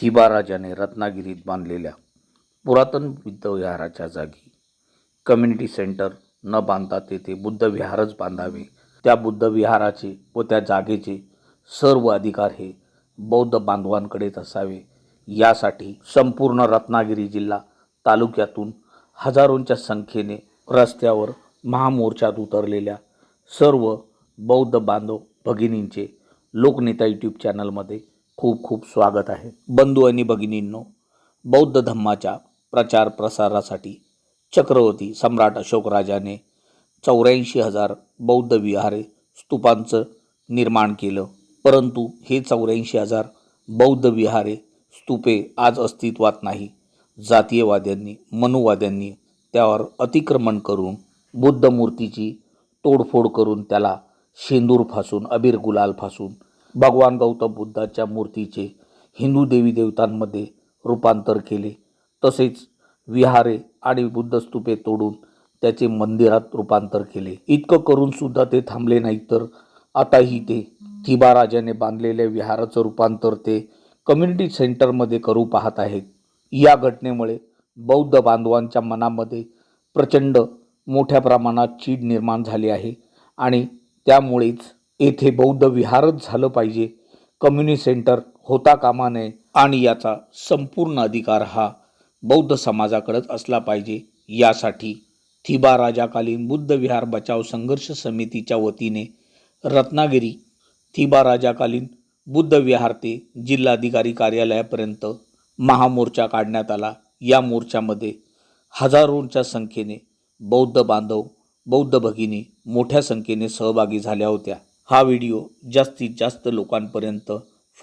थिबा राजाने रत्नागिरीत बांधलेल्या पुरातन बुद्धविहाराच्या जागी कम्युनिटी सेंटर न बांधता तेथे बुद्धविहारच बांधावे. त्या बुद्धविहाराचे व त्या जागेचे सर्व अधिकार हे बौद्ध बांधवांकडेच असावे. यासाठी संपूर्ण रत्नागिरी जिल्हा तालुक्यातून हजारोंच्या संख्येने रस्त्यावर महामोर्चात उतरलेल्या सर्व बौद्ध बांधव भगिनींचे लोकनेता यूट्यूब चॅनलमध्ये खूप खूप स्वागत आहे. बंधू आणि भगिनींनो, बौद्ध धम्माच्या प्रचार प्रसारासाठी चक्रवर्ती सम्राट अशोक राजाने 84,000 बौद्ध विहारे स्तूपांचं निर्माण केलं. परंतु हे 84,000 बौद्ध विहारे स्तूपे आज अस्तित्वात नाही. जातीयवाद्यांनी मनुवाद्यांनी त्यावर अतिक्रमण करून बुद्ध मूर्तीची तोडफोड करून त्याला शेंदूर फासून अबीर गुलाल फासून भगवान गौतम बुद्धाच्या मूर्तीचे हिंदू देवी देवतांमध्ये रूपांतर केले. तसेच विहारे आणि बुद्धस्तूपे तोडून त्याचे मंदिरात रूपांतर केले. इतकं करून सुद्धा ते थांबले नाही, तर आताही ते थिबा राजाने बांधलेल्या विहाराचं रूपांतर ते कम्युनिटी सेंटरमध्ये करू पाहत आहेत. या घटनेमुळे बौद्ध बांधवांच्या मनामध्ये प्रचंड मोठ्या प्रमाणात चीड निर्माण झाली आहे आणि त्यामुळेच येथे बौद्ध विहारच झालं पाहिजे, कम्युनिटी सेंटर होता कामा नये आणि याचा संपूर्ण अधिकार हा बौद्ध समाजाकडेच असला पाहिजे. यासाठी थिबा राजाकालीन बुद्ध विहार बचाव संघर्ष समितीच्या वतीने रत्नागिरी थिबा राजाकालीन बुद्ध विहार ते जिल्हाधिकारी कार्यालयापर्यंत महामोर्चा काढण्यात आला. या मोर्चामध्ये हजारोंच्या संख्येने बौद्ध बांधव बौद्ध भगिनी मोठ्या संख्येने सहभागी झाल्या होत्या. हा व्हिडिओ जास्तीत जास्त लोकांपर्यंत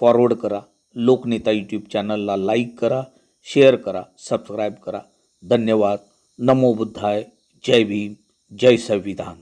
फॉरवर्ड करा. लोकनेता यूट्यूब चॅनलला लाईक करा, शेअर करा, सबस्क्राईब करा. धन्यवाद. नमो बुद्धाय. जय भीम. जय संविधान.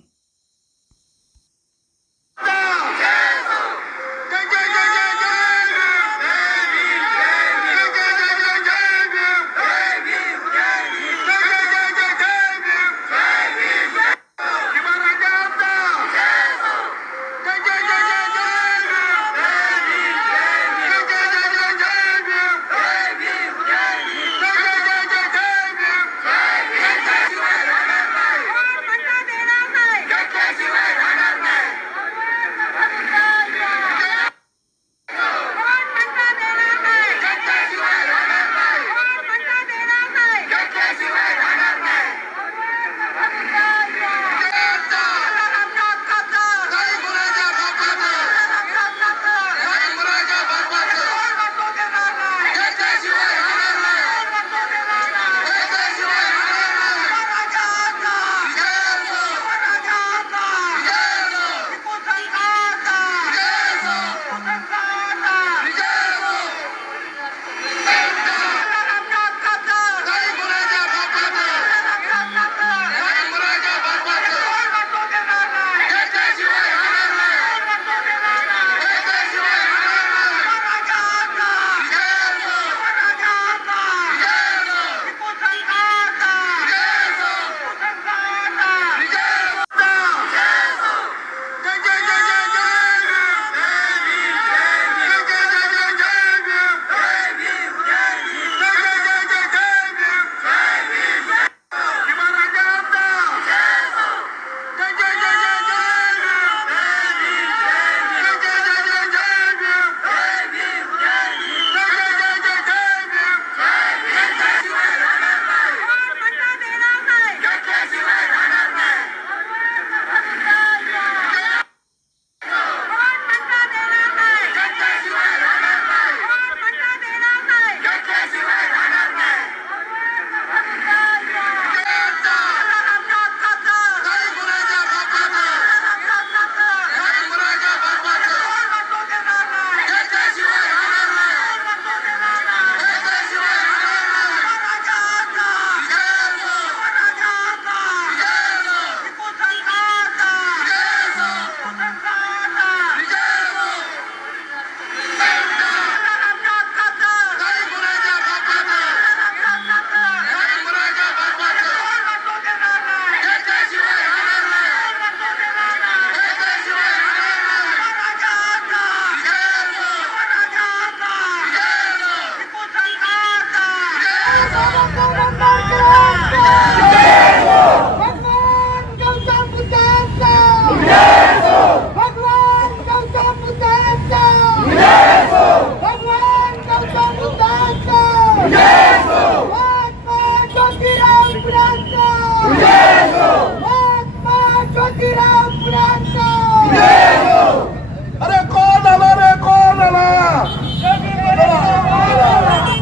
अरे कोण आला रे कोण आला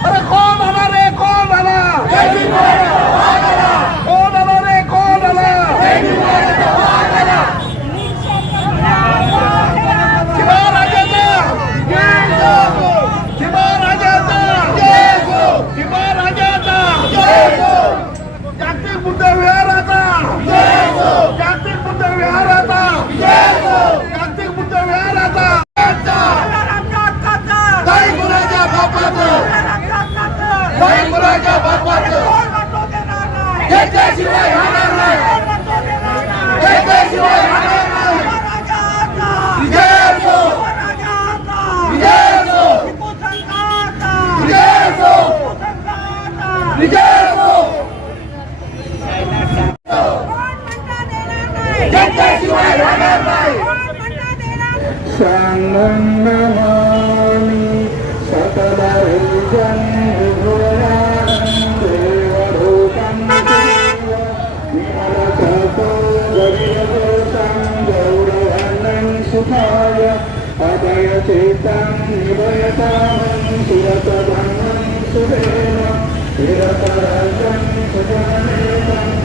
अरे कोण आला रे कोण आला कोण आला रे कोण आला शिवाराजाचा शिवाराजाचा शिवाराजाचा जागतिक बुद्ध विहाराचा जागतिक बुद्ध विहाराचा जागतिक बुद्ध विहाराचा काही गुणाच्या बापाचं काही गुणाच्या बापाचं घेतल्याशिवाय राहणार नाही घेतल्याशिवाय राहणार नाही विजय असो विजय असो विजय असो विजय असो घेतल्याशिवाय राहणार नाही सांगन्नमामि सकलैर्जन देवरूपं विमलकल्पो गरीयदोषं गौरवर्णं सुखाय अभयचेतं निभयतामं सुरतधर्मं सुवेन विरतरजं सुजनेतं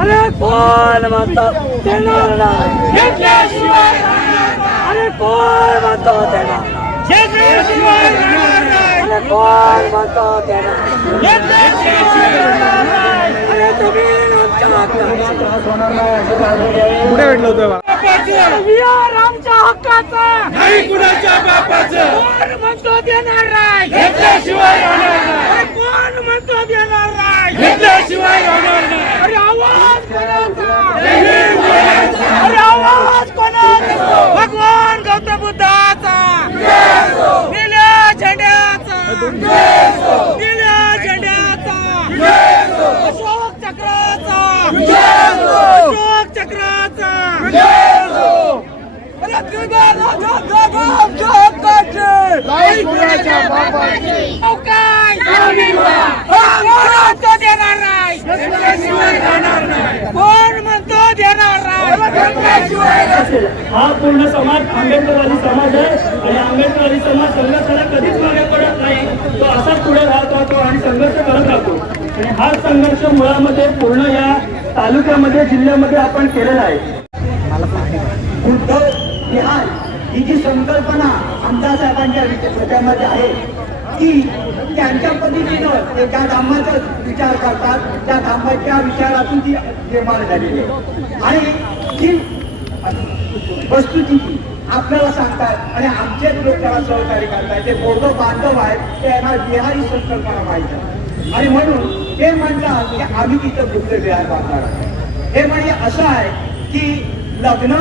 अरे कोण म्हणतो देणार नाही घेतल्याशिवाय अरे कोण म्हणतो देणार घेतल्याशिवाय अरे कोण म्हणतो देणार घेतल्याशिवाय अरे तुम्ही आमच्या कुठे भेटलो होतो विहार आमच्या हक्काचा नाही कुणाच्या बापाचं कोण म्हणतो देणार नाही घेतल्याशिवाय राहणार नाही कोण म्हणतो देणार नाही घेतल्याशिवाय राहणार नाही अरे आवाज कोणाचा अरे आवाज कोणाचा भगवान गौतम बुद्धाचा निळ्या झेंड्याचा निळ्या झेंड्याचा अशोक चक्राचा अशोक चक्राचा अरे तुझ्या राजा आमच्या हक्काचे नाही कुणाच्या बापाचं काय असेल. हा पूर्ण समाज आंबेडकरवादी समाज आहे आणि आंबेडकरवादी समाज संघर्षाला कधीच मागे पडत नाही. तो असाच पुढे राहतो आणि संघर्ष करत राहतो. आणि हा संघर्ष मुळामध्ये पूर्ण या तालुक्यामध्ये जिल्ह्यामध्ये आपण केलेला आहे. उद्धव विहार ही जी संकल्पना आमदार साहेबांच्या डोक्यामध्ये आहे ती त्यांच्या पद्धतीनं ते त्या धर्माचा विचार करतात, त्या धर्माच्या विचारातून ती निर्माण झालेली आहे. आणि ही वस्तुस्थिती आपल्याला सांगतात आणि आमचे लोक त्याला सहकार्य करतात. ते बौद्ध बांधव आहेत, त्यांना विहार ही संकल्पना माहीत आहे आणि म्हणून ते म्हणतात की आम्ही तिथं बुद्ध विहार बांधणार आहोत. हे म्हणजे असं आहे की लग्न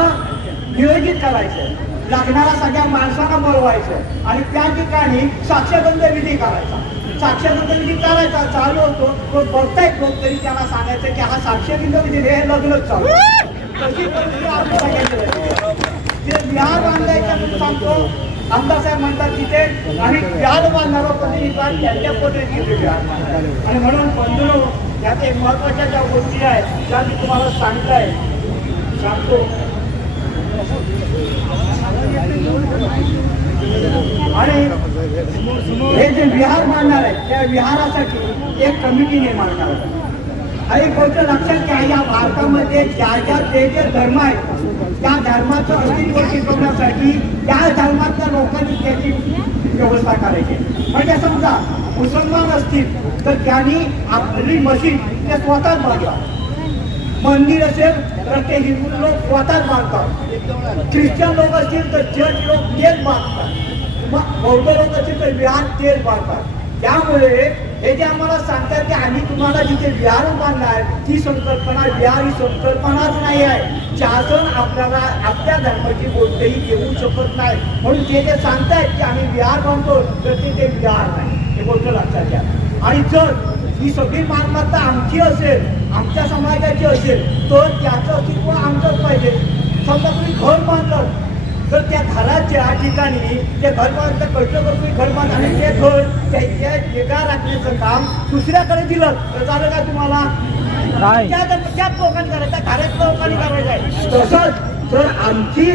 नियोजित करायचं, लग्नाला सगळ्या माणसांना बोलवायचं आणि त्या ठिकाणी साक्षगंध विधी करायचा. साक्षगंध विधी करायचा चालू होतो, तो बघतायत लोक तरी त्यांना सांगायचं की हा साक्षगंध विधी हे लग्नच चालू. तशी परिस्थिती आपल्याला ते विहार बांधायचं म्हणून सांगतो. आमदार साहेब म्हणतात तिथे आणि विहार बांधणारा प्रतिनिधी त्यांच्या पद्धतीने विहार बांधणार. आणि म्हणून बंधूंनो, यात एक महत्वाच्या ज्या गोष्टी आहेत त्या मी तुम्हाला सांगतो. आणि हे जे विहार बांधणार आहे त्या विहारासाठी एक कमिटी निर्माण करायची. आणि गोष्ट लक्षात घ्या, या भारतामध्ये ज्या जे धर्म आहेत त्या धर्माचं अस्तित्व टिकवण्यासाठी त्या धर्मातल्या लोकांनी त्याची व्यवस्था करायची. म्हणजे समजा मुसलमान असतील तर त्यांनी आपली मशीद ते स्वतःच बांधतात. मंदिर असेल तर ते हिंदू लोक स्वतःच बांधतात. ख्रिश्चन लोक असतील तर चर्च लोक तेच बांधतात. मग बौद्ध लोक असतील तर विहार तेच बांधतात. त्यामुळे हे जे आम्हाला सांगतात की आम्ही तुम्हाला जिथे विहार बांधणार ती संकल्पना विहार ही संकल्पनाच नाही आहे. शासन आपल्याला आपल्या धर्माची कोणतेही देऊ शकत नाही. म्हणून ते जे सांगतायत की आम्ही विहार बांधतो तर ते विहार नाही, हे गोष्ट लक्षात घ्या. आणि जर ही सगळी मालमत्ता आमची असेल, आमच्या समाजाची असेल तर त्याचं अस्तित्व आमचंच पाहिजे. समजा तुम्ही घर बांधलं तर त्या घराच्या ठिकाणी ते घर बांधलं कष्ट करून घर बांध आणि ते घर त्याच्या वेगळा राखण्याचं काम दुसऱ्याकडे दिलं तर चालेल का तुम्हाला? त्याच लोकांनी करायचं, घरातल्या लोकांनी करायचं आहे. तसंच तर आमची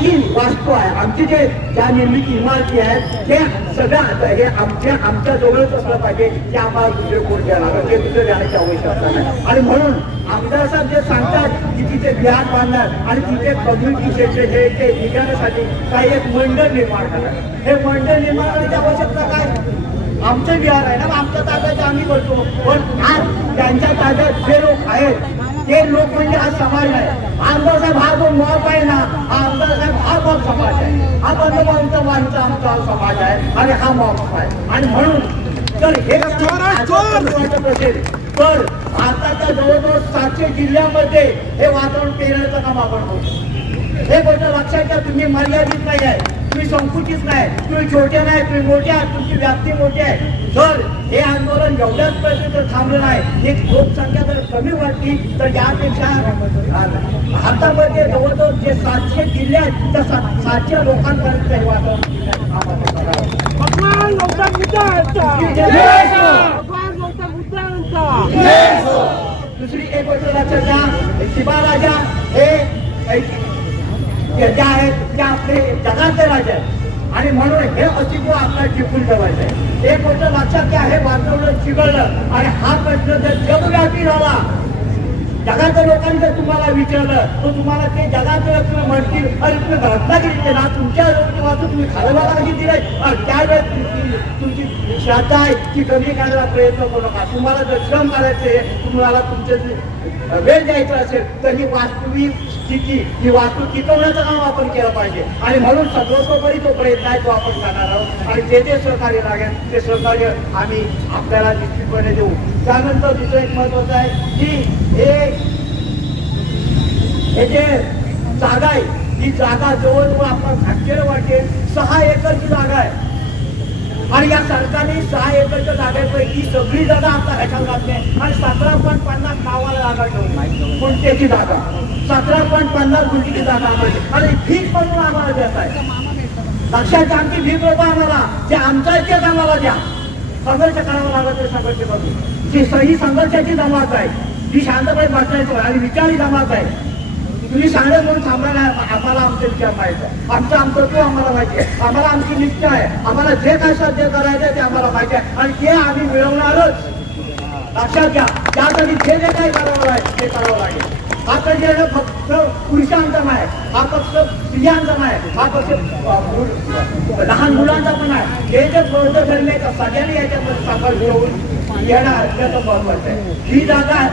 जी वास्तू आहे, आमची जे ज्या निर्मित इमारती आहेत ते सगळ्या हे आमच्या जवळच असलं पाहिजे. ते आम्हाला दुसरे कोण द्यायला ते दुसरे देण्याची आवश्यकता नाही. आणि म्हणून आमदार साहेब जे सांगतात की तिथे विहार बांधणार आणि तिथे कम्युनिटी सेंटर हे ते निघण्यासाठी काही एक मंडळ निर्माण करणार. हे मंडळ निर्माण करण्याची आवश्यकता काय? आमचं विहार आहे ना, आमच्या ताब्यात आम्ही करतो. पण आज त्यांच्या ताब्यात जे लोक आहेत ते लोक म्हणजे हा समाज आहे. आमदार साहेब हा जो मॉप आहे ना, हा आमदार साहेब हा मॉप समाज आहे. हा बंधुभावांचा माणसा आमचा समाज आहे आणि हा मॉप आहे. आणि म्हणून तर हे असेल तर भारताच्या जवळजवळ 700 जिल्ह्यामध्ये हे वातावरण पेरण्याचं काम आपण करतो. हे गोष्ट लक्षात घ्या. तुम्ही मर्यादित नाही आहे, तुम्ही संकुचित नाही, तुम्ही छोटे नाही, तुम्ही मोठे आहात, तुमची व्याप्ती मोठी आहे. जर हे आंदोलन एवढ्याच पर्यंत थांबलं नाही, एक लोकसंख्या जर कमी वाटली तर यापेक्षा भारतामध्ये जवळजवळ जे 700 जिल्हे आहेत त्या 700 लोकांपर्यंत हे वातावरण दुसरी एक गोष्ट लक्षात घ्या. शिवाराजा हे ज्या आहेत त्या आपले जगातले राजा आहेत आणि म्हणून हे अस्तित्व आपल्याला टिकून ठेवायचं आहे. एक गोष्ट लक्षात घ्या, हे वातावरण चिघळलं आणि हा प्रश्न जर जगव्यापी झाला, जगातल्या लोकांनी जर तुम्हाला विचारलं तर तुम्हाला ते जगातले तुम्ही म्हणतील अरे तुम्ही रत्नागिरी केला, तुमच्या वाचून तुम्ही खालावाला कशी दिलाय, त्यावेळेस तुमची श्रद्धा आहे ती कमी करण्याचा प्रयत्न करू नका. तुम्हाला जर श्रम करायचे, तुम्हाला तुमचं वेळ द्यायचा असेल तर ही वास्तविक स्थिती, ही वास्तू टिकवण्याचं काम आपण केलं पाहिजे. आणि म्हणून सर्वतोपरी तो प्रयत्न आहे तो आपण करणार आहोत आणि जे जे सहकार्य लागेल ते सहकार्य आम्ही आपल्याला निश्चितपणे देऊ. त्यानंतर दुसरं एक महत्वाचं आहे की हे जे जागा आहे ही जागा जवळजवळ आपण आश्चर्य वाटेल 6 एकरची जागा आहे आणि या सरकारने 6 एकरच्या जागेपैकी सगळी जागा आपल्या ह्याच्यात घातली आणि 17.50 गावाला जागा ठेवली. कोणत्याची जागा 17.50 गुंठीची जागा आम्हाला आणि भीक म्हणून आम्हाला देत आहे. लक्षात घ्या, आमची भीक लोक आम्हाला जे आमचा तेच आम्हाला द्या. संघर्ष करावा लागत संघर्ष करून जी सही संघर्षाची जमात आहे, जी शांतपणे बसण्याची आणि विचारी जमात आहे तुम्ही सांगत म्हणून थांबायला आम्हाला आमचे विचार माहिती आहे, आमचं तू आम्हाला माहिती आहे, आम्हाला आमची निष्ठा आहे, आम्हाला जे काय साध्य करायचं ते आम्हाला माहिती आहे आणि ते आम्ही मिळवणारच. लक्षात घ्या, त्यासाठी जे जे काही करावं लागेल ते करावं लागेल. हा कधी फक्त पुरुषांचा नाही, हा फक्त स्त्रियांचा नाही, हा फक्त लहान मुलांचा पण आहे. हे जे बौद्ध धर्म सगळ्यांनी याच्यामध्ये साकार घेऊन येणार त्याचं महत्वाचं आहे. ही जागा आहे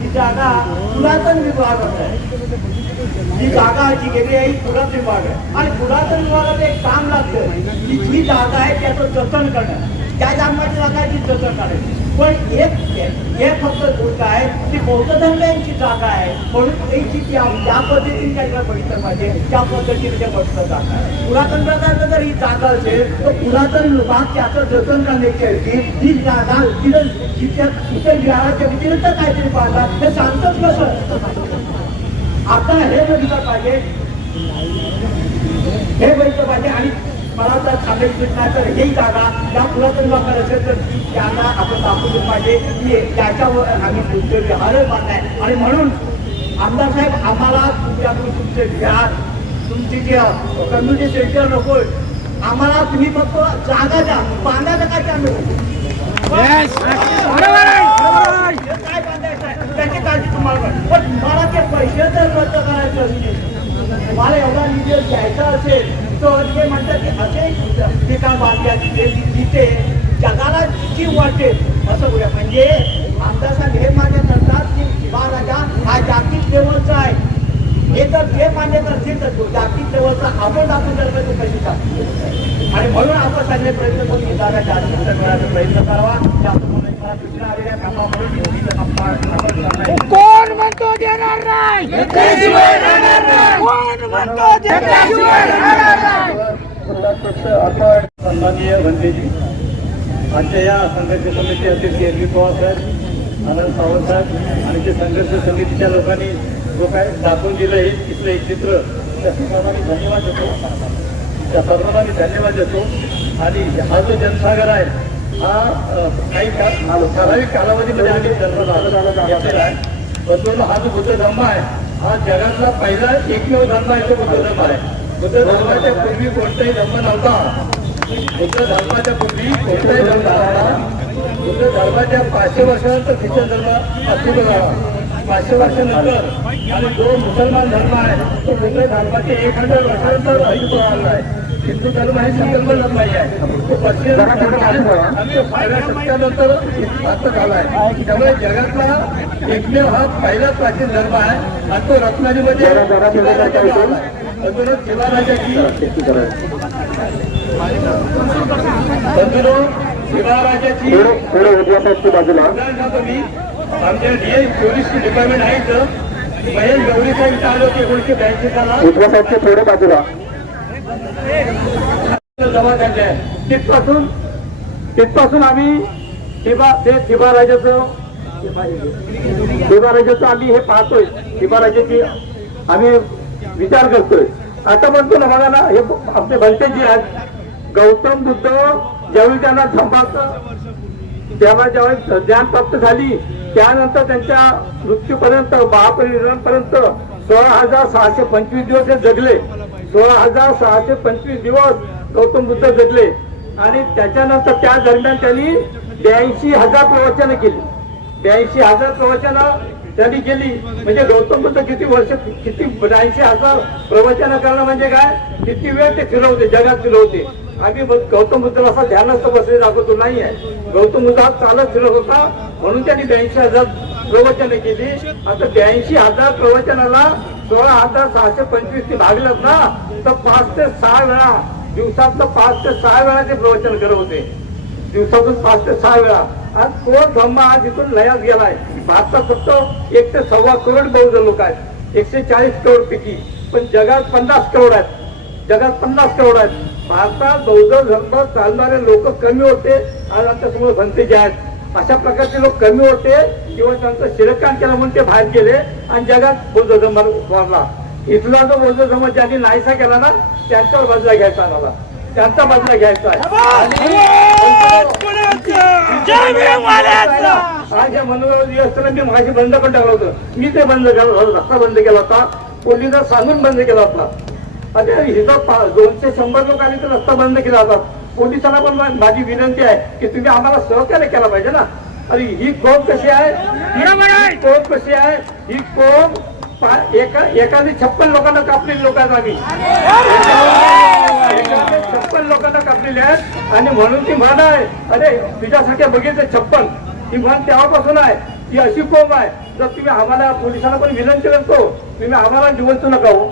ही जागा पुरातन विभागात आहे. ही जागा जी गेली आहे ही पुरातन विभाग आहे आणि पुरातन विभागात एक काम लागतं की जी जागा आहे त्याचं जतन करणं. त्या जागाची जागा आहे ती जतन करायची. पण एक फक्त गोष्ट आहे ती बौद्ध धर्मांची जागा आहे म्हणून त्याची त्या पद्धतीने त्याला बघितलं पाहिजे, त्या पद्धतीने ते बघितलं जागा आहे. पुरातन प्रकारचं जर ही जागा असेल तर पुरातन विभाग त्याचं जतन करण्याची आहे. ही जागा तिथे विहाराच्या व्यतिरिक्त काहीतरी पाहतात हे सांगतच कसं. आता हे बघितलं पाहिजे, हे बघितलं पाहिजे. आणि मला तर सांगायचं नाही तर ही जागा त्या पुरातन विभागात असेल तर ती जागा आपण दाखवली पाहिजे की त्याच्यावर आम्ही तुमचे विहार बांधलाय. आणि म्हणून आमदार साहेब आम्हाला तुमच्याकडून तुमचे विहार तुमची जे कम्युनिटी सेंटर नकोय, आम्हाला तुम्ही फक्त जागा द्या, बांधायचं काय आम्ही काय बांधायचं आहे त्याची काळजी तुम्हाला पाहिजे. पण तुम्हाला ते पैसे जर खर्च करायचे असतील, तुम्हाला एवढा निधी द्यायचा असेल तर ते म्हणतात की असे ठिकाण बांधल्या तिथे जगाला किती वाटेल असं बोलूया. म्हणजे आमदार साहेब हे मान्य करतात की महाराजा हा जागतिक लेवलचा आहे. हे जर ते मान्य करतील तर तो जागतिक लेवलचा आपण दाखवून जर तो कशी जातो. आणि म्हणून आपण सगळे प्रयत्न करून ही जागा जागतिक करण्याचा प्रयत्न करावा. सूचना आलेल्या कामामुळे कोण म्हणतो देणार नाही, कोण म्हणतो देण्याशिवाय राहणार नाही. आपण सन्माननीय भंतेजी आजच्या या संघर्ष समिती अध्यक्ष एरवी पवार साहेब, आनंद सावंत साहेब आणि ते संघर्ष समितीच्या लोकांनी जो काय दाखवून दिलं हे इथलं एक चित्र, त्या सर्वांनी धन्यवाद देतो. आणि हा जो जनसागर आहे हा काही ठराविक कालावधीमध्ये आम्ही जन्म घेतलेला आहे. पण हा जो बुद्ध धर्म आहे हा जगातला पहिला एकमेव धर्म आहे तो बुद्ध धर्म आहे. बुद्ध धर्माच्या पूर्वी कोणताही धर्म नव्हता. बुद्ध धर्माच्या पूर्वी कोणताही धर्म नव्हता. बुद्ध धर्माच्या 500 वर्षानंतर ख्रिश्चन धर्म अस्तित्वात आला. 500 वर्षानंतर आणि जो मुसलमान धर्म आहे तो बुद्ध धर्माचे 1000 वर्षानंतर अस्तित्वात आला आहे. हिंदू धर्म हे संकल्प धर्म आहे. तो पश्चिम आणि 5व्या शतकानंतर आता झाला आहे. त्यामुळे जगातला एकमेव हा पहिला प्राचीन धर्म आहे आणि तो रत्नागिरीमध्ये शिवाराजाची बाजूला आमच्या पोलीस डिपार्टमेंट आहे इथं महेश गौरी साहेब आलो की 1982 साला साहेबच्या थोडे बाजूला जमा काढले. तिथपासून आम्ही शिवाराजाचं आम्ही हे पाहतोय. शिवाराजाची आम्ही विचार करतोय. आता म्हणतो ना बघा ना, हे आपले भंतेजी आहेत. गौतम बुद्ध ज्यावेळी त्यांना ज्यावेळी ज्ञान प्राप्त झाली त्यानंतर त्यांच्या मृत्यूपर्यंत महापरिनिर्वाणापर्यंत 16,625 दिवस हे जगले. 16,625 दिवस गौतम बुद्ध जगले. आणि त्याच्यानंतर त्या दरम्यान त्यांनी 82,000 प्रवचनं केली. 82,000 प्रवचनं त्यांनी केली. म्हणजे गौतम बुद्ध किती वर्ष 82,000 प्रवचनं करणं म्हणजे काय, किती वेळ ते फिरवते, जगात फिरवते. आम्ही गौतम बुद्धाला असा ध्यानस्थ बसले दाखवतो नाही आहे. गौतम बुद्ध हा चालत फिरत होता म्हणून त्यांनी 82,000 प्रवचने केली. आता 82,000 प्रवचनाला 16,625 ती भागलत ना तर 5 ते 6 वेळा दिवसातलं 5 ते 6 वेळा ते प्रवचन करत होते. दिवसातून 5 ते 6 वेळा. आज तो धम्म आज इथून लयास गेलाय. भारतात फक्त 1 ते 1.25 करोड बौद्ध लोक आहेत, 140 करोड पैकी. पण जगात 50 करोड आहेत. जगात 50 करोड आहेत. भारतात बौद्ध धर्म चालणारे लोक कमी होते आणि आमच्यासमोर भंतेजी आहेत. अशा प्रकारचे लोक कमी होते किंवा त्यांचं शिरकान केलं म्हणून ते बाहेर गेले आणि जगात बौद्ध धर्म वाढला. इथला जो बौद्ध धर्म ज्यांनी नाहीसा केला ना त्यांच्यावर बदला घ्यायचा आम्हाला, त्यांचा बदला घ्यायचा आहे. जय भीमवाल्याचा. आज या मनोरंजन असताना मी माझी बंद पण टाकलं होतं. मी ते बंद केलं, रस्ता बंद केला होता, पोलिसांना सांगून बंद केला होता. आता इथं 200-100 लोक आले तर रस्ता बंद केला होता. पोलिसांना पण माझी विनंती आहे की तुम्ही आम्हाला सहकार्य केला पाहिजे ना. अरे ही कोप कशी आहे, ही कोप कशी आहे, ही कोप एकाने 56 लोकांना कापलेली लोक आहेत आम्ही. एकाने 56 लोकांना कापलेले आहेत आणि म्हणून ती म्हण आहे, अरे तुझ्यासारख्या बघितलं 56, ही म्हण तेव्हापासून आहे. ही अशी कोप आहे. जर तुम्ही आम्हाला, पोलिसांना पण विनंती करतो, तुम्ही आम्हाला डिवचू नका हो,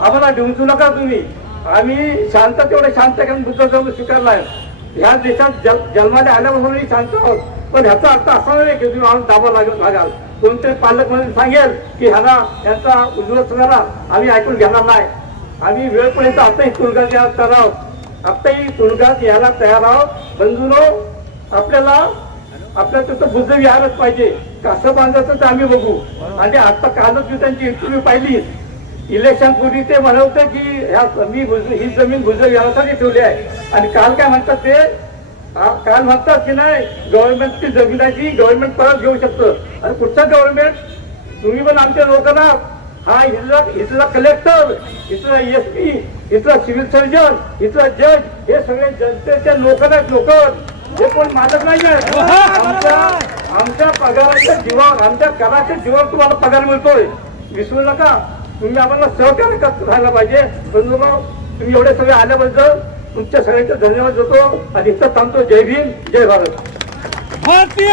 आम्हाला डिवचू नका तुम्ही. आम्ही शांत, तेवढे शांत कारण बुद्ध धर्म स्वीकारला आहे. ह्या देशात जन्माला आल्यापासून शांत आहोत. पण ह्याचा अर्थ असा नाही की तुम्ही आम्हाला दाबा लागाल. कोणतरी पालकमंत्री सांगेल की ह्याला यांचा उज्ज्वल करा, आम्ही ऐकून घेणार नाही. आम्ही वेळपर्यंत आताही तुरुंगात यायला तयार आहोत, आताही तुरुंगात यायला तयार आहोत. बंधूनो, आपल्या तिथं बुद्ध विहारच पाहिजे. कसं बांधायचं ते आम्ही बघू. आणि आता कालच मी त्यांची इंटरव्ह्यू पाहिली. इलेक्शन पूर्वी ते म्हणत होते की मी ही जमीन बुद्ध विहारासाठी ठेवली आहे. आणि काल काय म्हणतात ते, काल म्हणतात की नाही गव्हर्नमेंटची जमीन आहे ती गव्हर्नमेंट परत घेऊ शकतं. आणि कुठचं गव्हर्नमेंट? तुम्ही पण आमच्या लोकांना, हा इथला कलेक्टर, इथला SP, इथला सिव्हिल सर्जन, इथला जज, हे सगळे जनतेच्या लोकांना लोक, हे कोण मालक नाही आहे. आमच्या पगाराच्या जीवावर, आमच्या कराच्या जीवावर तुम्हाला पगार मिळतोय. विसरू नका. तुम्ही आम्हाला सहकार्य करत राहायला पाहिजे. पण तुम्ही एवढे सगळे आल्याबद्दल तुमच्या सगळ्यांचे धन्यवाद देतो आणि इथं थांबतो. जय भीम, जय भारत. भारतीय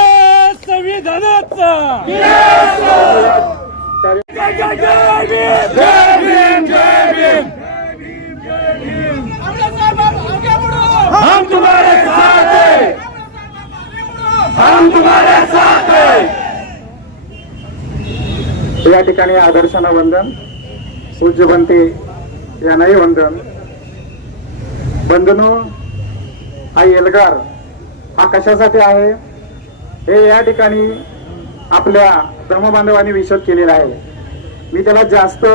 संविधानाचा जय जय जय भीम, जय भीम, जय भीम. हम तुम्हारे साथ हैं, हम तुम्हारे साथ हैं. या ठिकाणी आदर्शांना वंदन, पूज्यवंते यांनाही वंदन. बंधनो, हा एल्गार हा कशासाठी आहे हे या ठिकाणी आपल्या धर्मबांधवांनी विशद केलेला आहे. मी त्याला जास्त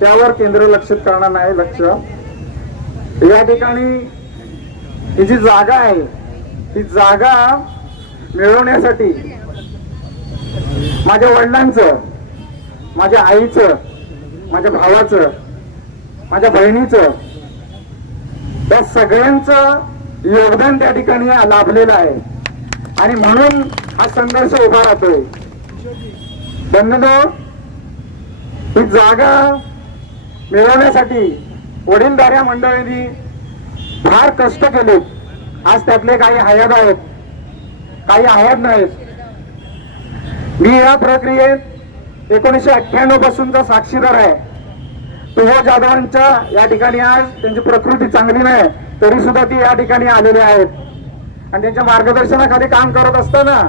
त्यावर केंद्र लक्षित करणार नाही. लक्ष या ठिकाणी ही जी जागा आहे, ही जागा मिळवण्यासाठी माझ्या वडिलांचं, माझ्या आईचं, माझ्या भावाचं, माझ्या बहिणीचं, त्या सगळ्यांचं योगदान त्या ठिकाणी लाभलेलं आहे. आणि म्हणून हा संघर्ष उभा राहतोय. बंधनो, ही जागा मिळवण्यासाठी वडीलधाऱ्या मंडळींनी फार कष्ट केले. आज त्यातले काही हयात आहेत, काही हयात नाहीत. मी या प्रक्रियेत 1998 पासूनचा साक्षीदार आहे. तुहो जाधवांच्या या ठिकाणी आज त्यांची प्रकृती चांगली नाही तरी सुद्धा ती या ठिकाणी आलेले आहेत. आणि त्यांच्या मार्गदर्शनाखाली काम करत असताना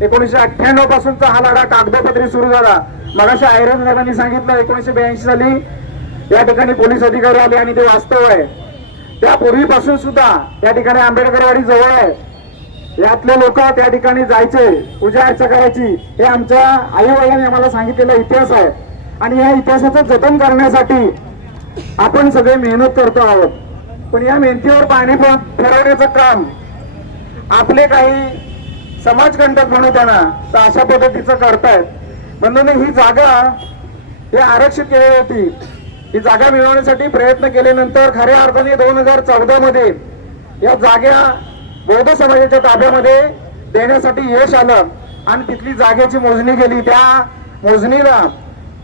1998 पासूनचा हा लढा कागदोपत्री सुरू झाला. मगाशी आयरन साहेबांनी सांगितलं 1982 साली या ठिकाणी पोलीस अधिकारी आले आणि ते वास्तव आहे. त्यापूर्वीपासून सुद्धा त्या ठिकाणी आंबेडकरवाडी जवळ आहे. यातले लोक त्या ठिकाणी जायचे, पूजा अर्चा करायची. हे आमच्या आई वडिलांनी आम्हाला सांगितलेला इतिहास आहे. आणि या इतिहासाचं जतन करण्यासाठी आपण सगळे मेहनत करतो आहोत. पण या मेहनतीवर पाणी फिरवण्याचं काम आपले काही समाजकंटक म्हणू त्यांना तर अशा पद्धतीचं करतायत. म्हणून ही जागा हे आरक्षित केली होती. ही जागा मिळवण्यासाठी प्रयत्न केल्यानंतर खऱ्या अर्थाने 2014 मध्ये या जागा बौद्ध समाजाच्या ताब्यामध्ये देण्यासाठी यश आलं आणि तिथली जागेची मोजणी केली. त्या मोजणीला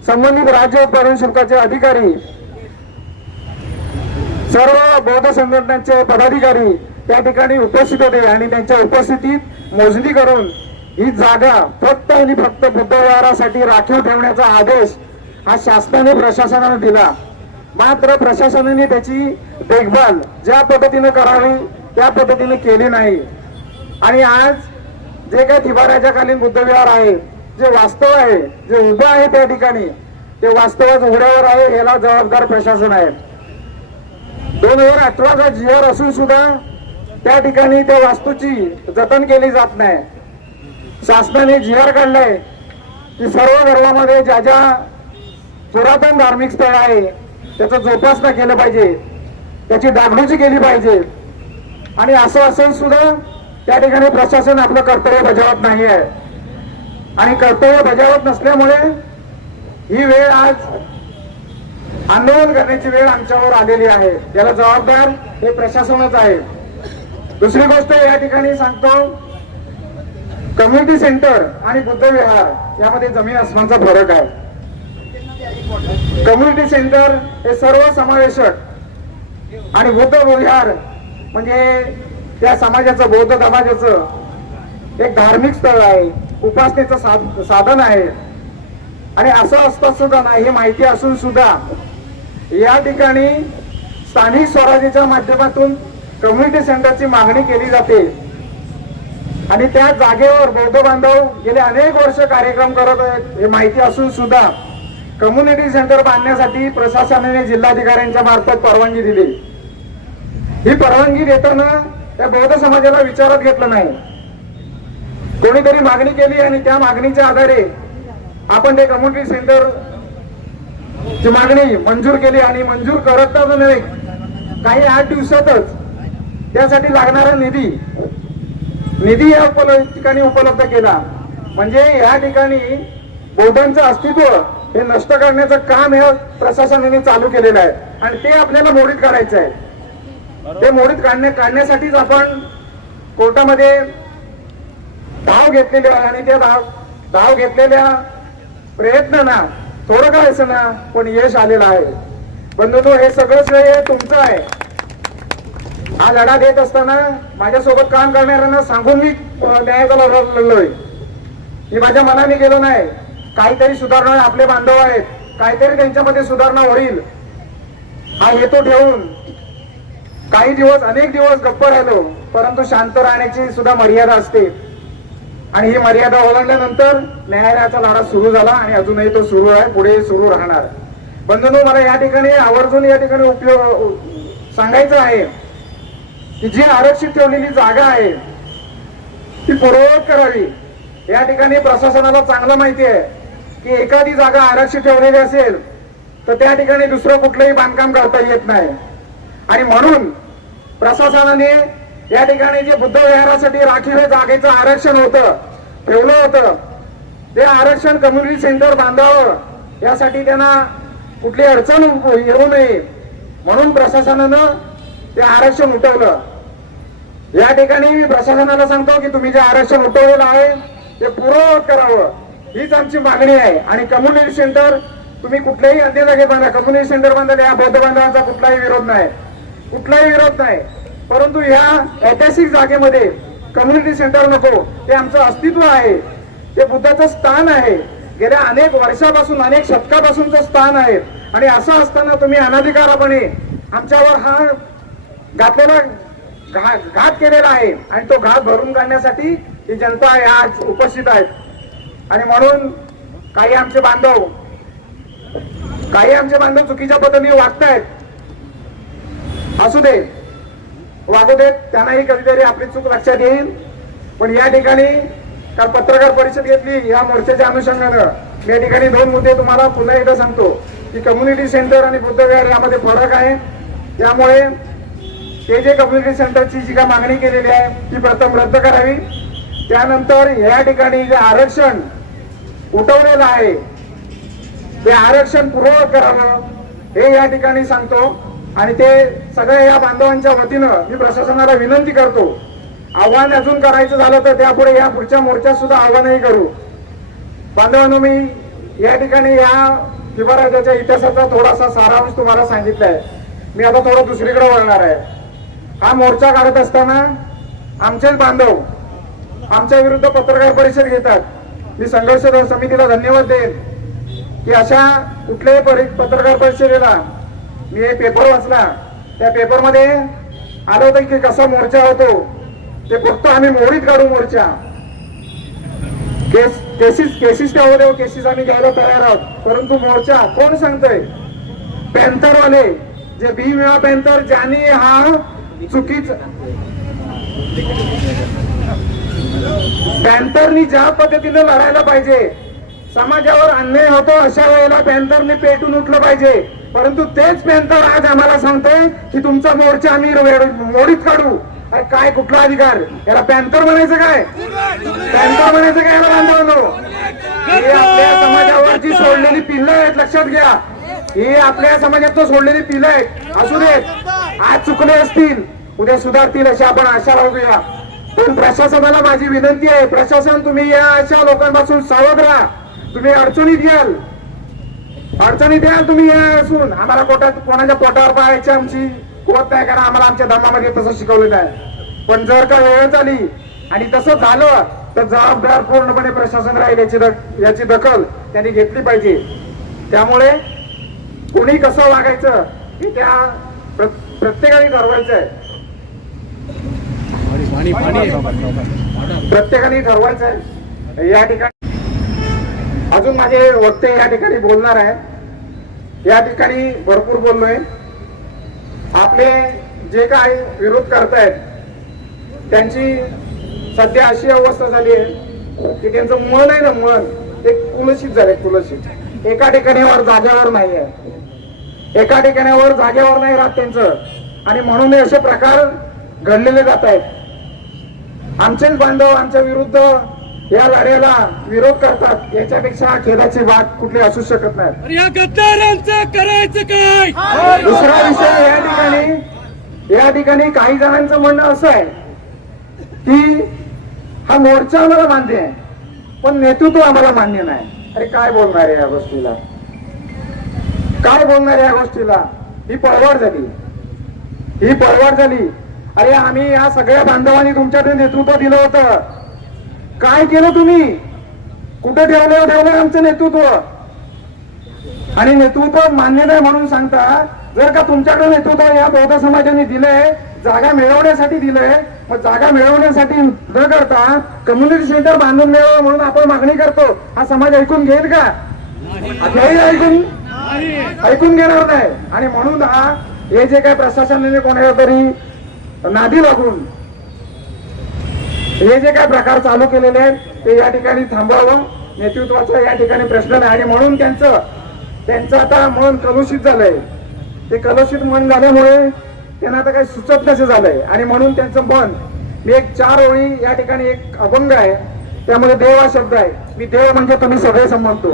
संबंधित राज्य उत्पादन शुल्काचे अधिकारी, सर्व बौद्ध संघटनांचे पदाधिकारी त्या ठिकाणी उपस्थित होते आणि त्यांच्या उपस्थितीत मोजणी करून ही जागा फक्त आणि फक्त बुद्ध विहारासाठी राखीव ठेवण्याचा आदेश हा शासनाने प्रशासनाने दिला. मात्र प्रशासनाने त्याची देखभाल ज्या पद्धतीने करावी त्या पद्धतीने केली नाही. आणि आज जे काही थिबाराजाकालीन बुद्ध विहार आहे, जे वास्तव आहे, जे उभं आहे त्या ठिकाणी, ते वास्तवाच उघड्यावर आहे. याला जबाबदार प्रशासन आहे. 2018चा GR असून सुद्धा त्या ठिकाणी त्या वास्तूची जतन केली जात नाही. शासनाने GR काढलाय की सर्व धर्मामध्ये ज्या ज्या पुरातन धार्मिक स्थळ आहे त्याचं जोपासना केलं पाहिजे, त्याची डागडुजी केली पाहिजे. आणि असं असून सुद्धा त्या ठिकाणी प्रशासन आपलं कर्तव्य बजावत नाही आहे. आणि कर्तव्य बजावत नसल्यामुळे ही वेळ आज आंदोलन करण्याची वेळ आमच्यावर आलेली आहे. याला जबाबदार हे प्रशासनच आहे. दुसरी गोष्ट या ठिकाणी सांगतो, कम्युनिटी सेंटर आणि बुद्ध विहार यामध्ये जमीन आसमानचा फरक आहे. कम्युनिटी सेंटर हे सर्व समावेशक आणि बुद्ध विहार म्हणजे त्या समाजाचं, बौद्ध समाजाचं एक धार्मिक स्थळ आहे, उपासनेचं साधन आहे. आणि असं असता सुद्धा ना, हे माहिती असून सुद्धा या ठिकाणी स्थानिक स्वराज्याच्या माध्यमातून कम्युनिटी सेंटरची मागणी केली जाते. आणि त्या जागेवर बौद्ध बांधव गेले अनेक वर्ष कार्यक्रम करत आहेत हे माहिती असून सुद्धा कम्युनिटी सेंटर बांधण्यासाठी प्रशासनाने जिल्हाधिकाऱ्यांच्या मार्फत परवानगी दिली. ही परवानगी देताना त्या बौद्ध समाजाला विचारात घेतलं नाही. कोणीतरी मागणी केली आणि त्या मागणीच्या आधारे आपण ते कम्युनिटी सेंटर ची मागणी मंजूर केली. आणि मंजूर करत नाही, काही 8 दिवसातच त्यासाठी लागणारा निधी या ठिकाणी उपलब्ध केला. म्हणजे या ठिकाणी बौद्धांचं अस्तित्व हे नष्ट करण्याचं काम हे प्रशासनाने चालू केलेलं आहे. आणि ते आपल्याला मोडीत काढायचं आहे. ते मोडीत काढण्यासाठीच आपण कोर्टामध्ये धाव घेतलेली आहे. आणि त्या धाव घेतलेल्या प्रयत्नांना थोडं काय असं ना पण यश आलेलं आहे. बंधूंनो, हे सगळं श्रेय तुमचं आहे. हा लढा देत असताना माझ्यासोबत काम करणाऱ्यांना सांगून मी न्यायाचा लढा लढलोय. मी माझ्या मनाने गेलो नाही. काहीतरी सुधारणा, आपले बांधव आहेत, काहीतरी त्यांच्यामध्ये सुधारणा होईल हा हेतू ठेवून काही दिवस, अनेक दिवस गप्प राहिलो. परंतु शांत राहण्याची सुद्धा मर्यादा असते. आणि ही मर्यादा ओलांडल्यानंतर न्यायालयाचा लढा सुरू झाला आणि अजूनही तो सुरू आहे, पुढे सुरू राहणार. बंधूंनो, मला या ठिकाणी आवर्जून या ठिकाणी सांगायचं आहे की जी आरक्षित ठेवलेली जागा आहे ती पूर्ववत करावी. या ठिकाणी प्रशासनाला चांगलं माहिती आहे की एखादी जागा आरक्षित ठेवलेली असेल तर त्या ठिकाणी दुसरं कुठलंही बांधकाम करता येत नाही. आणि म्हणून प्रशासनाने या ठिकाणी जे बुद्ध विहारासाठी राखीव जागेचं आरक्षण होतं, ठेवलं होतं, ते आरक्षण कम्युनिटी सेंटर बांधावं यासाठी त्यांना कुठली अडचण येऊ नये म्हणून प्रशासनानं ते आरक्षण उठवलं. या ठिकाणी मी प्रशासनाला सांगतो की तुम्ही जे आरक्षण उठवलेलं आहे ते पूर्ववत करावं, हीच आमची मागणी आहे. आणि कम्युनिटी सेंटर तुम्ही कुठल्याही अन्य जागेत बांधा, कम्युनिटी सेंटर बांधायला या बौद्ध बांधवांचा कुठलाही विरोध नाही, कुठलाही विरोध नाही. परंतु या ऐतिहासिक जागेमध्ये कम्युनिटी सेंटर नको. ते आमचं अस्तित्व आहे, ते बुद्धाचं स्थान आहे, गेल्या अनेक वर्षापासून, अनेक शतकापासूनचं स्थान आहे. आणि असं असताना तुम्ही अनाधिकारपणे आमच्यावर हा घातलेला घात केलेला आहे. आणि तो घात भरून काढण्यासाठी ही जनता आज उपस्थित आहेत. आणि म्हणून काही आमचे बांधव चुकीच्या पद्धतीने वागतायत. असू दे, वागू देत, त्यांनाही कधीतरी आपली चूक लक्षात येईल. पण या ठिकाणी काल पत्रकार परिषद घेतली या मोर्चाच्या अनुषंगानं. या ठिकाणी 2 मुद्दे तुम्हाला पुन्हा एकदा सांगतो की कम्युनिटी सेंटर आणि बुद्ध विहार यामध्ये फरक आहे. त्यामुळे ते जे कम्युनिटी सेंटरची जी काय मागणी केलेली आहे ती प्रथम रद्द करावी. त्यानंतर या ठिकाणी जे आरक्षण उठवलेलं आहे ते आरक्षण पूर्ववत करावं हे या ठिकाणी सांगतो. आणि ते सगळ्या या बांधवांच्या वतीनं मी प्रशासनाला विनंती करतो. आव्हान अजून करायचं झालं तर त्यापुढे या पुढच्या मोर्चात सुद्धा आव्हानही करू. बांधवांनो, मी या ठिकाणी या शिवराज्याच्या इतिहासाचा थोडासा सारांश तुम्हाला सांगितलाय. मी आता थोडं दुसरीकडे वळणार आहे. हा मोर्चा काढत असताना आमचेच बांधव आमच्या विरुद्ध पत्रकार परिषद घेतात. मी संघर्ष समितीला धन्यवाद देईन की अशा कुठल्याही पत्रकार परिषदेला मी हे पेपर वाचला. त्या पेपरमध्ये आलं होतं की कसा मोर्चा होतो ते फक्त आम्ही मोडीत काढू मोर्चा. केसीस ठेवू देऊ, केसीस आम्ही घ्यायला तयार आहोत. परंतु मोर्चा कोण सांगतोय? पॅन्थरवाले, जे भीम पॅन्थर, ज्यांनी हा चुकीचा पॅन्थरनी ज्या पद्धतीने लढायला पाहिजे, समाजावर अन्याय होतो अशा वेळेला पॅन्थरने पेटून उठलं पाहिजे. परंतु तेच पॅन्थर आज आम्हाला सांगतोय की तुमचा मोर्चा आम्ही मोडीत काढू. अरे काय कुठला अधिकार? याला पॅन्थर म्हणायचं काय? पॅन्थर म्हणायचं काय याला बांधवांनो? ही आपल्या समाजावरची सोडलेली पिल्लं आहेत, लक्षात घ्या. ही आपल्या समाजात सोडलेली पिल्लं आहेत. असू देत, आज चुकले असतील उद्या सुधारतील अशी आपण आशा लावूया. पण प्रशासनाला माझी विनंती आहे, प्रशासन तुम्ही या अशा लोकांपासून सावध राहा. तुम्ही अडचणीत याल तुम्ही या असून आम्हाला कोणाच्या पोटावर पाहायची आमची होत नाही, कारण आम्हाला आमच्या धर्मामध्ये तसं शिकवलं नाही. पण जर का वेळ झाली आणि तसं झालं तर जबाबदार पूर्णपणे प्रशासन राहील, याची दखल त्यांनी घेतली पाहिजे. त्यामुळे कोणी कसं वागायचं हे त्या प्रत्येकाने ठरवायचं आहे. प्रत्येकाने ठरवायचं आहे. या ठिकाणी अजून माझे वक्ते या ठिकाणी बोलणार आहेत. या ठिकाणी भरपूर बोललोय. आपले जे काही विरोध करतायत त्यांची सध्या अशी अवस्था झाली आहे की त्यांचं मन आहे ना, मन ते कुलसित झाले, कुलसित. एका ठिकाणीवर जागेवर नाही आहे, एका ठिकाणावर जागेवर नाही राहत त्यांचं, आणि म्हणून असे प्रकार घडलेले जात आहेत. आमचेच बांधव आमच्या विरुद्ध या लढ्याला विरोध करतात, याच्यापेक्षा खेदाची बात कुठली असू शकत नाही. या गद्दारांचं करायचं काय? दुसरा विषय, या ठिकाणी काही जणांचं म्हणणं असं आहे की हा मोर्चा आम्हाला मान्य आहे पण नेतृत्व आम्हाला मान्य नाही. अरे काय बोलणार आहे या गोष्टीला? काय बोलणार आहे या गोष्टीला? ही पळवाट झाली. अरे आम्ही या सगळ्या बांधवांनी तुमच्याकडे नेतृत्व दिलं होतं. काय केलं तुम्ही? कुठं ठेवलं आमचं नेतृत्व? आणि नेतृत्व मान्य नाही म्हणून सांगता. जर का तुमच्याकडे नेतृत्व या बौद्ध समाजाने दिलंय, जागा मिळवण्यासाठी दिलंय, मग जागा मिळवण्यासाठी न करता कम्युनिटी सेंटर बांधून मिळावं म्हणून आपण मागणी करतो, हा समाज ऐकून घेईल का? ऐकून घेणार नाही. आणि म्हणून हे जे काही प्रशासनाने कोणाला तरी नादी लागून हे जे काय प्रकार चालू केलेले आहेत ते या ठिकाणी थांबवावं. नेतृत्वाचा या ठिकाणी प्रश्न नाही. आणि म्हणून त्यांचं आता मन कलुषित झालंय. ते कलुषित मन झाल्यामुळे त्यांना आता काही सुचत नसे झालंय. आणि म्हणून त्यांचं मन, मी एक 4 ओळी या ठिकाणी, एक अभंग आहे त्यामध्ये देव हा शब्द आहे. मी देव म्हणजे तुम्ही सगळे समजतो.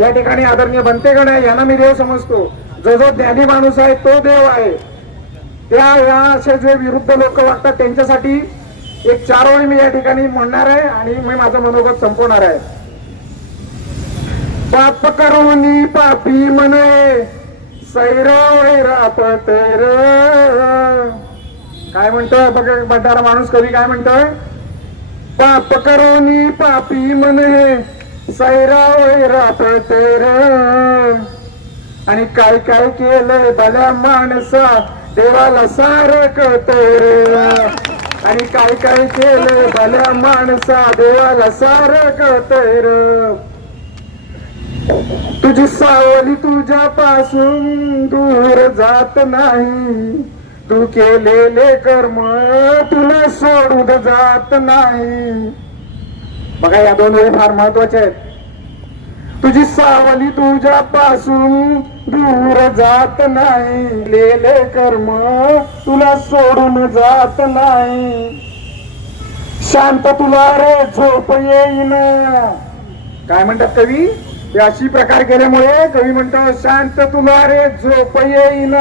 या ठिकाणी आदरणीय बनतेगण आहे, यांना मी देव समजतो. जो ज्ञानी माणूस आहे तो देव आहे. या असे जे विरुद्ध लोक वागतात त्यांच्यासाठी एक 4 ओळी मी या ठिकाणी म्हणणार आहे आणि मी माझं मनोगत संपवणार आहे. पाप करुनी पापी म्हणे सैर वैरापतेर. काय म्हणतोय बड्डारा माणूस कवी? काय म्हणतोय? पाप करुनी पापी म्हणे सैर वैरापतेर. आणि काय काय केलंय भल्या माणसा देवाला सारखतोय. आणि काय काय केलं भल्या माणसा देवाला सारखतोय. तुझी सावली तुझ्यापासून दूर जात नाही, तू केलेले कर्म तुला सोडून जात नाही. बघा या 2 वेळी फार महत्वाच्या आहेत. तुझी सावली तुझ्यापासून दूर जात नाही, केलेले कर्म तुला सोडून जात नाही. शांत तुला रे झोप येईन. काय म्हणतात कवी? अशी प्रकार केल्यामुळे कवी म्हणतो शांत तुला रे झोप येईन,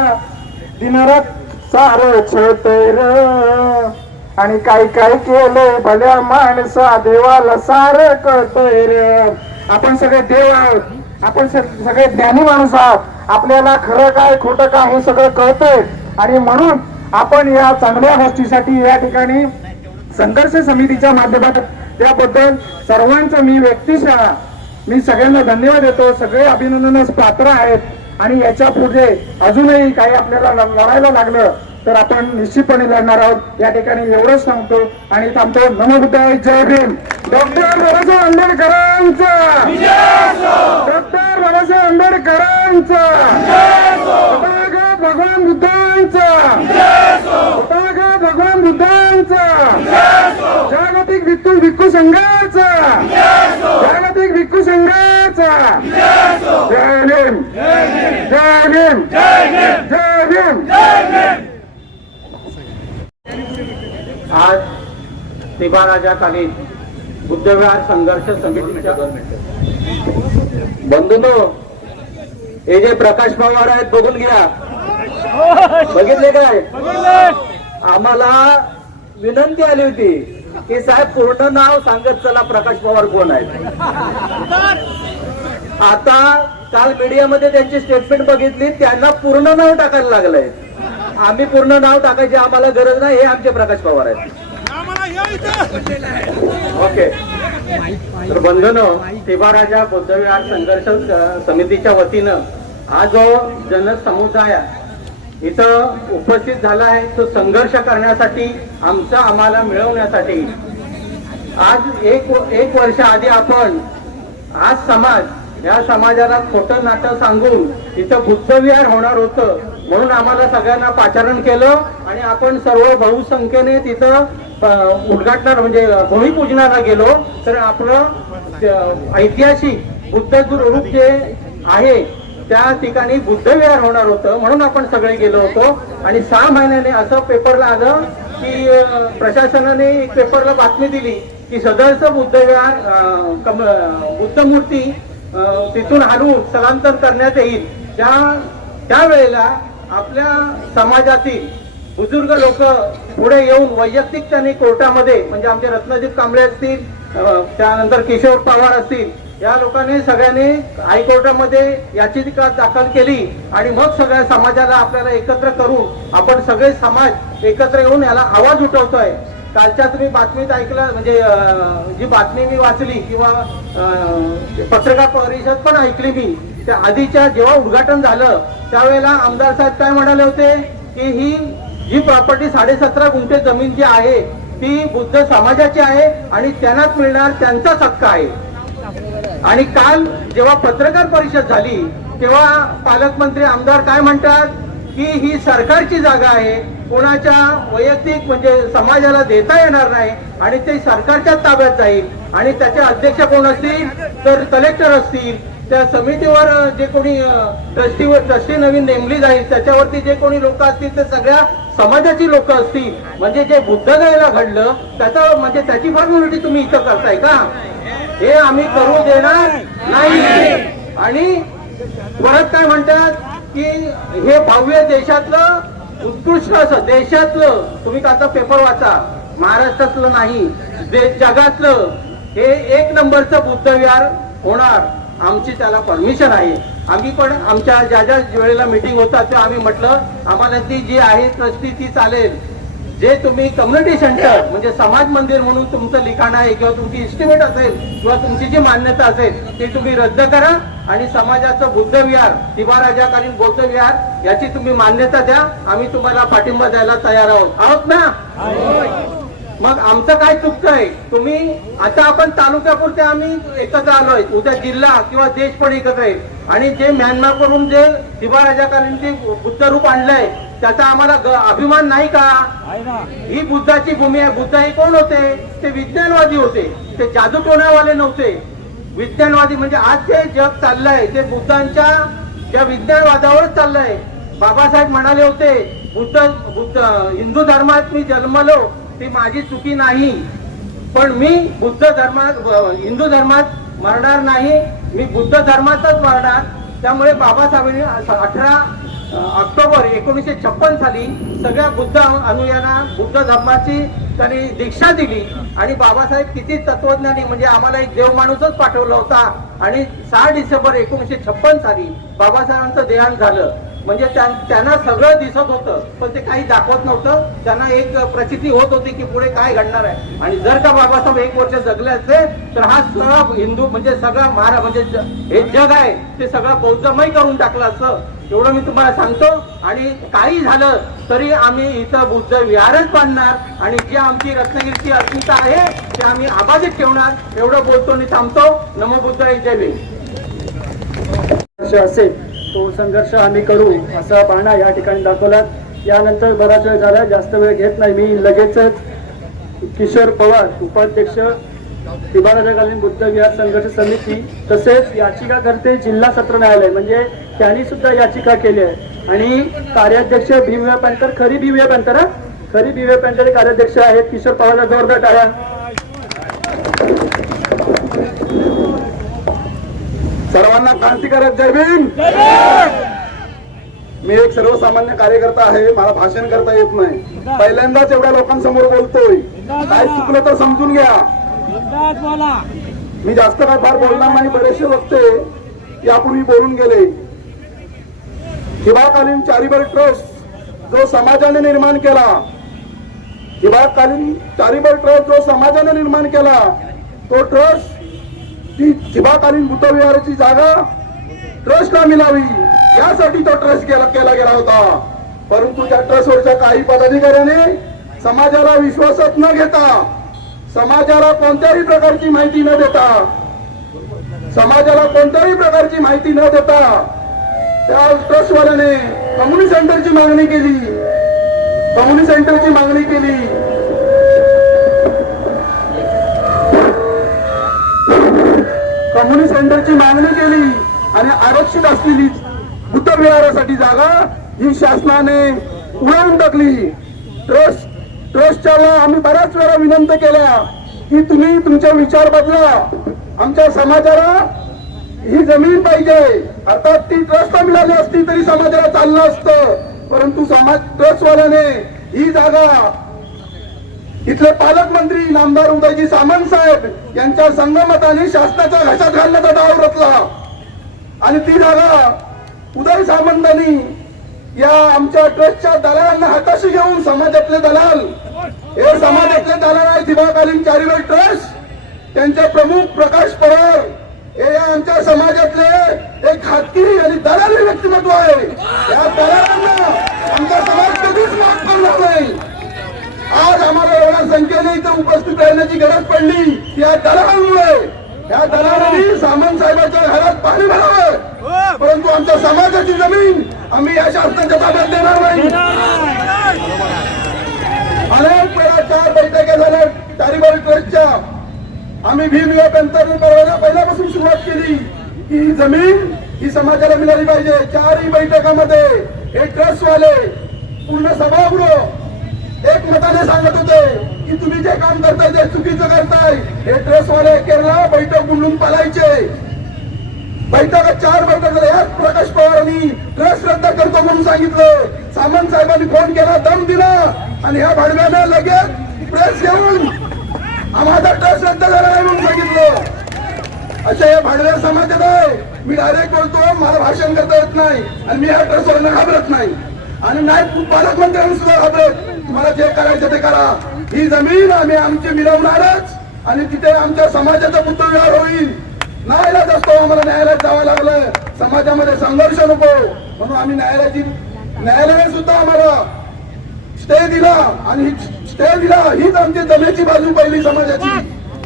दिनरात सार छतैर. आणि काय काय केलंय भल्या माणसा देवाला सार कळतैर. आपण सगळे देव आहोत, आपण सगळे ज्ञानी माणूस आहोत. आपल्याला खरं काय खोटं काय हे सगळं कळतंय. आणि म्हणून आपण या चांगल्या गोष्टीसाठी या ठिकाणी संघर्ष समितीच्या माध्यमातून त्याबद्दल सर्वांचं मी सगळ्यांना धन्यवाद देतो. सगळे अभिनंदनास पात्र आहेत. आणि याच्या पुढे अजूनही काही आपल्याला लढायला लागलं तर आपण निश्चितपणे लढणार आहोत. या ठिकाणी एवढंच सांगतो आणि थांबतो. नमो बुद्धाय. जय भीम. डॉक्टर बाबासाहेब आंबेडकरांचा, डॉक्टर बाबासाहेब आंबेडकरांचा, भगवान बुद्धांचा, भगवान बुद्धांचा, जागतिक भिक्खू संघाचा, जागतिक भिक्खू संघाचा. जय भीम, जय भीम, जय भीम, जय भीम. आज तिबा राजाकालीन बुद्धविहार संघर्ष समितीच्या बंधूंनो, हे जे प्रकाश पवार आहेत बघून घ्या, बघितले काय? आम्हाला विनंती आली होती की साहेब पूर्ण नाव सांगत चला प्रकाश पवार कोण आहेत. आता काल मीडियामध्ये त्यांची स्टेटमेंट बघितली, त्यांना पूर्ण नाव टाकायला लागलंय. आम्ही पूर्ण नाव टाकायची आम्हाला गरज नाही, हे आमचे प्रकाश पवार आहेत. ओके. तर बंधूंनो, तिबा राजा बुद्धविहार संघर्ष समितीच्या वतीनं हा जो जनसमुदाय इथं उपस्थित झाला आहे तो संघर्ष करण्यासाठी, आम्हाला मिळवण्यासाठी. आज एक वर्ष आधी आपण आज समाज, या समाजाला खोटं नाटं सांगून इथं बुद्धविहार होणार होतं म्हणून आम्हाला सगळ्यांना पाचारण केलं आणि आपण सर्व बहुसंख्येने तिथं उद्घाटनाला म्हणजे भूमिपूजनाला गेलो. तर आपलं ऐतिहासिक बुद्ध रूप जे आहे त्या ठिकाणी बुद्धविहार होणार होतं म्हणून आपण सगळे गेलो होतो. आणि 6 महिन्याने असं पेपरला आलं की प्रशासनाने एक पेपरला बातमी दिली की सदरचं बुद्धविहार बुद्ध मूर्ती तिथून हलवून स्थलांतर करण्यात येईल. त्यावेळेला आपल्या समाजातील बुजुर्ग लोक पुढे येऊन वैयक्तिक त्यांनी कोर्टामध्ये, म्हणजे आमचे रत्नजित कांबळे असतील, त्यानंतर किशोर पवार असतील, या लोकांनी सगळ्यांनी हायकोर्टामध्ये याचिका दाखल केली आणि मग सगळ्या समाजाला आपल्याला एकत्र करून आपण सगळे समाज एकत्र येऊन याला आवाज उठवतोय. कालच्या तुम्ही बातमीत ऐकलं, म्हणजे जी बातमी मी वाचली किंवा पत्रकार परिषद पण ऐकली मी, त्या आधीच्या जेव्हा उद्घाटन झालं त्यावेळेला आमदार साहेब काय म्हणाले होते की ही जी प्रॉपर्टी 17.5 गुंठे जमीन जी आहे ती बुद्ध समाजाची आहे आणि त्यांनाच मिळणार, त्यांचाच हक्क आहे. आणि काल जेव्हा पत्रकार परिषद झाली तेव्हा पालकमंत्री आमदार काय म्हणतात की ही सरकारची जागा आहे, कोणाच्या वैयक्तिक म्हणजे समाजाला देता येणार नाही आणि ते सरकारच्या ताब्यात जाईल. आणि त्याचे अध्यक्ष कोण असतील तर कलेक्टर असतील, त्या समितीवर जे कोणी ट्रस्टी नवीन नेमली जाईल त्याच्यावरती जे कोणी लोक असतील ते सगळ्या समाजाची लोक असतील. म्हणजे जे बुद्धगयेला घडलं त्याचं म्हणजे त्याची फॉर्मॅलिटी तुम्ही इथं करताय का? हे आम्ही करू देणार नाही. आणि परत काय म्हणतात की हे भव्य देशातलं उत्कृष्ट असं देशातलं, तुम्ही कालचा पेपर वाचा, महाराष्ट्रातलं नाही जगातलं हे 1 नंबरचं बुद्धविहार होणार. आमची त्याला परमिशन आहे. आम्ही पण आमच्या ज्या वेळेला मीटिंग होतात तेव्हा आम्ही म्हटलं आम्हाला ती जी आहे ट्रस्टी ती चालेल. जे तुम्ही कम्युनिटी सेंटर म्हणजे समाज मंदिर म्हणून तुमचं लिखाण आहे किंवा तुमची इस्टिमेट असेल किंवा तुमची जी मान्यता असेल ती तुम्ही रद्द करा आणि समाजाचं बुद्धविहार, तिबा राजाकालीन बुद्धविहार याची तुम्ही मान्यता द्या. आम्ही तुम्हाला पाठिंबा द्यायला तयार आहोत ना? मग आमचं काय चुकतंय? तुम्ही आता आपण तालुक्यापुरते आम्ही एकत्र आलोय, उद्या जिल्हा किंवा देश पण एकत्र आहे. आणि जे म्यानमार करून जे तिबा राजाकालीन ते बुद्ध रूप आणलंय त्याचा आम्हाला अभिमान नाही का? ही बुद्धाची भूमी आहे. बुद्ध हे कोण होते? ते विज्ञानवादी होते, ते जादू टोण्यावाले नव्हते. विज्ञानवादी म्हणजे आज जे जग चाललंय ते बुद्धांच्या ज्या विज्ञानवादावरच चाललंय. बाबासाहेब म्हणाले होते बुद्ध हिंदू धर्मात मी जन्मलो ती माझी चुकी नाही, पण मी हिंदू धर्मात मरणार नाही, मी बुद्ध धर्मातच मरणार. त्यामुळे बाबासाहेबांनी 18 ऑक्टोबर 1956 साली सगळ्या बुद्ध अनुयायांना बुद्ध धर्माची त्यांनी दीक्षा दिली. आणि बाबासाहेब किती तत्वज्ञानी, म्हणजे आम्हाला एक देव माणूसच पाठवला होता. आणि 6 डिसेंबर 1956 साली बाबासाहेबांचं देहांत झालं. म्हणजे त्यांना सगळं दिसत होतं पण ते काही दाखवत नव्हतं. त्यांना एक प्रचिती होत होती की पुढे काय घडणार आहे. आणि जर का बाबासाहेब 1 वर्ष जगले असते तर हा सगळा हिंदू म्हणजे सगळा म्हणजे हे जग आहे ते सगळं बौद्धमय करून टाकलं असतं. एवढं मी तुम्हाला सांगतो. आणि काही झालं तरी आम्ही इथं बुद्ध विहारच बांधणार आणि जी आमची रत्नागिरीची अस्मिता आहे ते आम्ही अबाधित ठेवणार. एवढं बोलतो आणि थांबतो. नमो बुद्ध जय भीम. असेल तो संघर्ष आम्ही करू असा बाणा या ठिकाणी दाखवला. यानंतर बराच वेळ झाला, जास्त वेळ घेत नाही. मी लगेचच किशोर पवार उपाध्यक्ष तिबा राजाकालीन बुद्ध विहार संघर्ष समिती तसेच याचिकाकर्ते जिल्हा सत्र न्यायालय म्हणजे त्यांनी सुद्धा याचिका केली आहे. आणि कार्याध्यक्ष भीमराव पॅंतर, खरी भीमराव पॅंतर खरी दिवे पेंटाचे कार्याध्यक्ष आहेत किशोर पवारला जोरदार टाळ्या. सर्वांना क्रांतिकारक जय भीम. मी एक सर्वसामान्य कार्यकर्ता आहे, मला भाषण करता येत नाही, पहिल्यांदाच एवढ्या लोकांसमोर बोलतोय, काय चुकलं तर समजून घ्या. मी जास्त काय फार बोलणार नाही, बरेचसे वक्ते यापूर्वी बोलून गेले. हिवाळकालीन चॅरिटेबल ट्रस्ट जो समाजाने निर्माण केला, हिवाळकालीन चॅरिटेबल ट्रस्ट जो समाजाने निर्माण केला, तो ट्रस्ट ती हिवाळकालीन बुद्धविहाराची जागा ट्रस्टला मिळावी यासाठी तो ट्रस्ट केला गेला होता. परंतु त्या ट्रस्टवरच्या काही पदाधिकाऱ्याने समाजाला विश्वासात न घेता, समाजाला कोणत्याही प्रकारची माहिती न देता, त्या ट्रस्टवाल्याने कम्युनिटी सेंटरची मागणी केली. आणि आरक्षित असलेली बुद्ध विहारासाठी जागा ही शासनाने उडवून टाकली. ट्रस्टच्या आम्ही बऱ्याच वेळा विनंती केल्या की तुम्ही तुमचे विचार बदला, आमच्या समाजाला ही जमीन पाहिजे. अर्थात ती ट्रस्टला मिळाली असती तरी समाजाला चाललं असतं, परंतु ट्रस्टवाल्याने ही जागा इथले पालकमंत्री नामदार उदयजी सामंत साहेब यांच्या संगमताने शासनाच्या घशात घालण्याचा डाव रचला. आणि ती जागा उदय सामंतांनी या आमच्या ट्रस्टच्या दलालांना हाताशी घेऊन, समाजातले दलाल आहेत दिवाकालीन चॅरिटेबल ट्रस्ट, त्यांचे प्रमुख प्रकाश पवार हे या आमच्या समाजातले एक खाजगी आणि दलाली व्यक्तिमत्व आहे. या दलालांना आमचा समाज कधीच माफ करणार नाही. आज आम्हाला एवढ्या संख्येने इथे उपस्थित राहण्याची गरज पडली या दलालांमुळे. या दलालांनी सामंत साहेबांच्या घरात पाणी भरावं, परंतु आमच्या समाजाची जमीन आम्ही या शासनाच्या ताब्यात देणार नाही. अनेक वेळा 4 बैठका झाल्या चॅरिटेबल ट्रस्टच्या. आम्ही भीम युवा पेंटाने पहिल्यापासून सुरुवात केली की ही जमीन ही समाजाला मिळाली पाहिजे. 4ही बैठकामध्ये हे ट्रस्टवाले पूर्ण सभागृह एक मताने सांगत होते की तुम्ही जे काम करताय ते चुकीचं करताय. हे ट्रस्टवाले केरला बैठक बोलून पालायचे. 4 बैठक झाल्या. याच प्रकाश पवारांनी ट्रस्ट रद्द करतो म्हणून सांगितलं. सामंत साहेबांनी फोन केला, दम दिला आणि ह्या भाडव्याने लगेच प्रेस घेऊन आम्हाला ट्रस्ट रद्द झाला नाही म्हणून सांगितलं. अशा या भाडव्या समाजात आहे. मी डायरेक्ट बोलतो, मला भाषण करता येत नाही आणि मी या ट्रस्टवाल्यांना घाबरत नाही आणि नाही पालकमंत्र्यांना सुद्धा घाबरत. तुम्हाला जे करायचं ते करा. ही जमीन आम्ही आमची मिळवणारच आणि तिथे आमच्या समाजाचा बुद्धविहार होईल. न्यायालयात असतो, आम्हाला न्यायालयात जावं लागलं, समाजामध्ये संघर्ष नको म्हणून आम्ही न्यायालयाने सुद्धा आम्हाला स्टे दिला आणि स्टे दिला. हीच आमची जमेची बाजू पहिली समाजाची,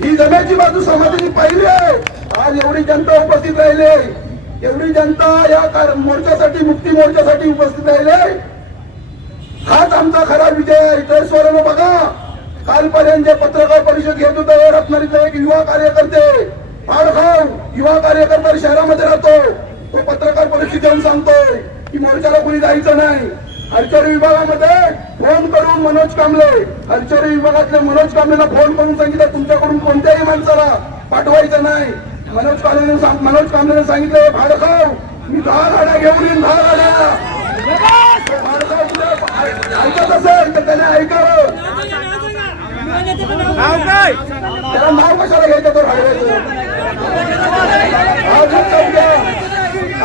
ही जमेची बाजू समाजाची पहिली आहे. आज एवढी जनता उपस्थित राहिली, एवढी जनता या मोर्चासाठी, मुक्ती मोर्चासाठी उपस्थित राहिले. हाच आमचा खरा विजय आहे. ट्रस्टवाल्यानं बघा, कालपर्यंत जे पत्रकार परिषद घेत होते, रत्नागिरीचा एक युवा कार्यकर्ते पाडखाव युवा कार्यकर्ता शहरामध्ये राहतो, तो पत्रकार परिषद येऊन सांगतोय की मोर्चाला कोणी जायचं नाही. हरचरी विभागामध्ये फोन करून मनोज कांबळे, हरचरी विभागातल्या मनोज कांबळेला फोन करून सांगितलं तुमच्याकडून कोणत्याही माणसाला पाठवायचं नाही. मनोज कांबळेने सांगितलं, भाडखाव मी 10 गाड्या घेऊन येईन, 10 गाड्या. ऐकत असेल तर त्याने ऐकावं. त्याला नाव कशाला घ्यायचं तो भाडव्याचं?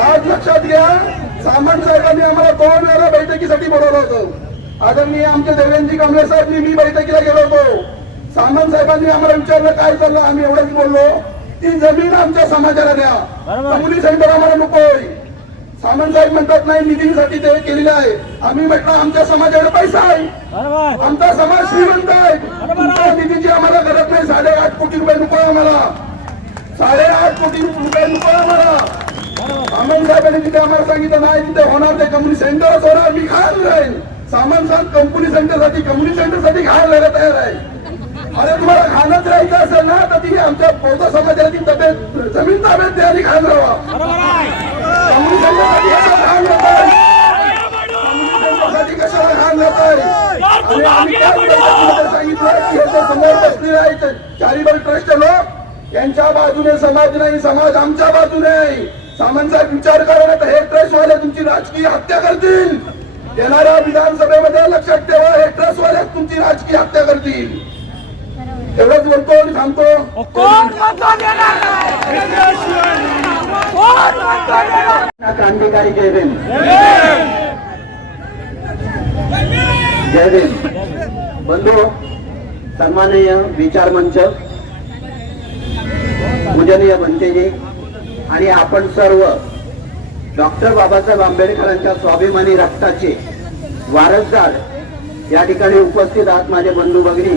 आज लक्षात घ्या, सामंत साहेबांनी आम्हाला 2 वेळा बैठकीसाठी बोलवलं होतं. आदरणीय आमचे देवेंद्रजी कांबळे साहेब मी बैठकीला गेलो होतो. सामंत साहेबांनी आम्हाला विचारलं काय चाललं, आम्ही एवढंच बोललो ती जमीन आमच्या समाजाला द्या, कम्युनिटी सेंटर आम्हाला नकोय. सामंत साहेब म्हणतात नाही निधीसाठी ते केलेलं आहे. आम्ही म्हटलं आमच्या समाजाकडे पैसा आहे, आमचा समाज श्रीमंत आहे, तुमच्या निधीची आम्हाला गरज नाही. 8.5 कोटी रुपये नको आम्हाला, 8.5 कोटी रुपये नको आम्हाला. सामंत साहेबांनी तिथे आम्हाला सांगितलं नाही तिथे होणार, ते कम्युनिटी सेंटरच होणार, मी खायला राहील. सामंत साहेब कम्युनिटी सेंटरसाठी खायला राहायला तयार आहे. अरे तुम्हाला खाणंच राहायचं असेल ना तर ती आमच्या बौद्ध समाजाला ती जमीन ताब्यात द्या आणि खायला राहा. कम्युनिटी सेंटरसाठी कशाला खाण सांगत आहे आणि आम्ही त्या बैठकीमध्ये सांगितलं की हे जे समोर बसलेले आहेत चॅरिटेबल ट्रस्ट लोक यांच्या बाजूने समाज नाही, समाज आमच्या बाजूने आहे. सामंत साहेब विचार करा ना, तर हे ट्रस्टवाले तुमची राजकीय हत्या करतील. येणाऱ्या विधानसभेमध्ये लक्षात ठेवा, हे ट्रस्टवाले तुमची राजकीय हत्या करतील. एवढंच बोलतो आणि थांबतो. कोण म्हणतो देणार नाही? कोण म्हणतो देणार? क्रांतिकारी जय भीम. जय भीम. बंधू, सन्माननीय विचार मंच, पूजनीय भंतेजी आणि आपण सर्व डॉक्टर बाबासाहेब आंबेडकरांच्या स्वाभिमानी रक्ताचे वारसदार या ठिकाणी उपस्थित आहात. माझे बंधू भगिनी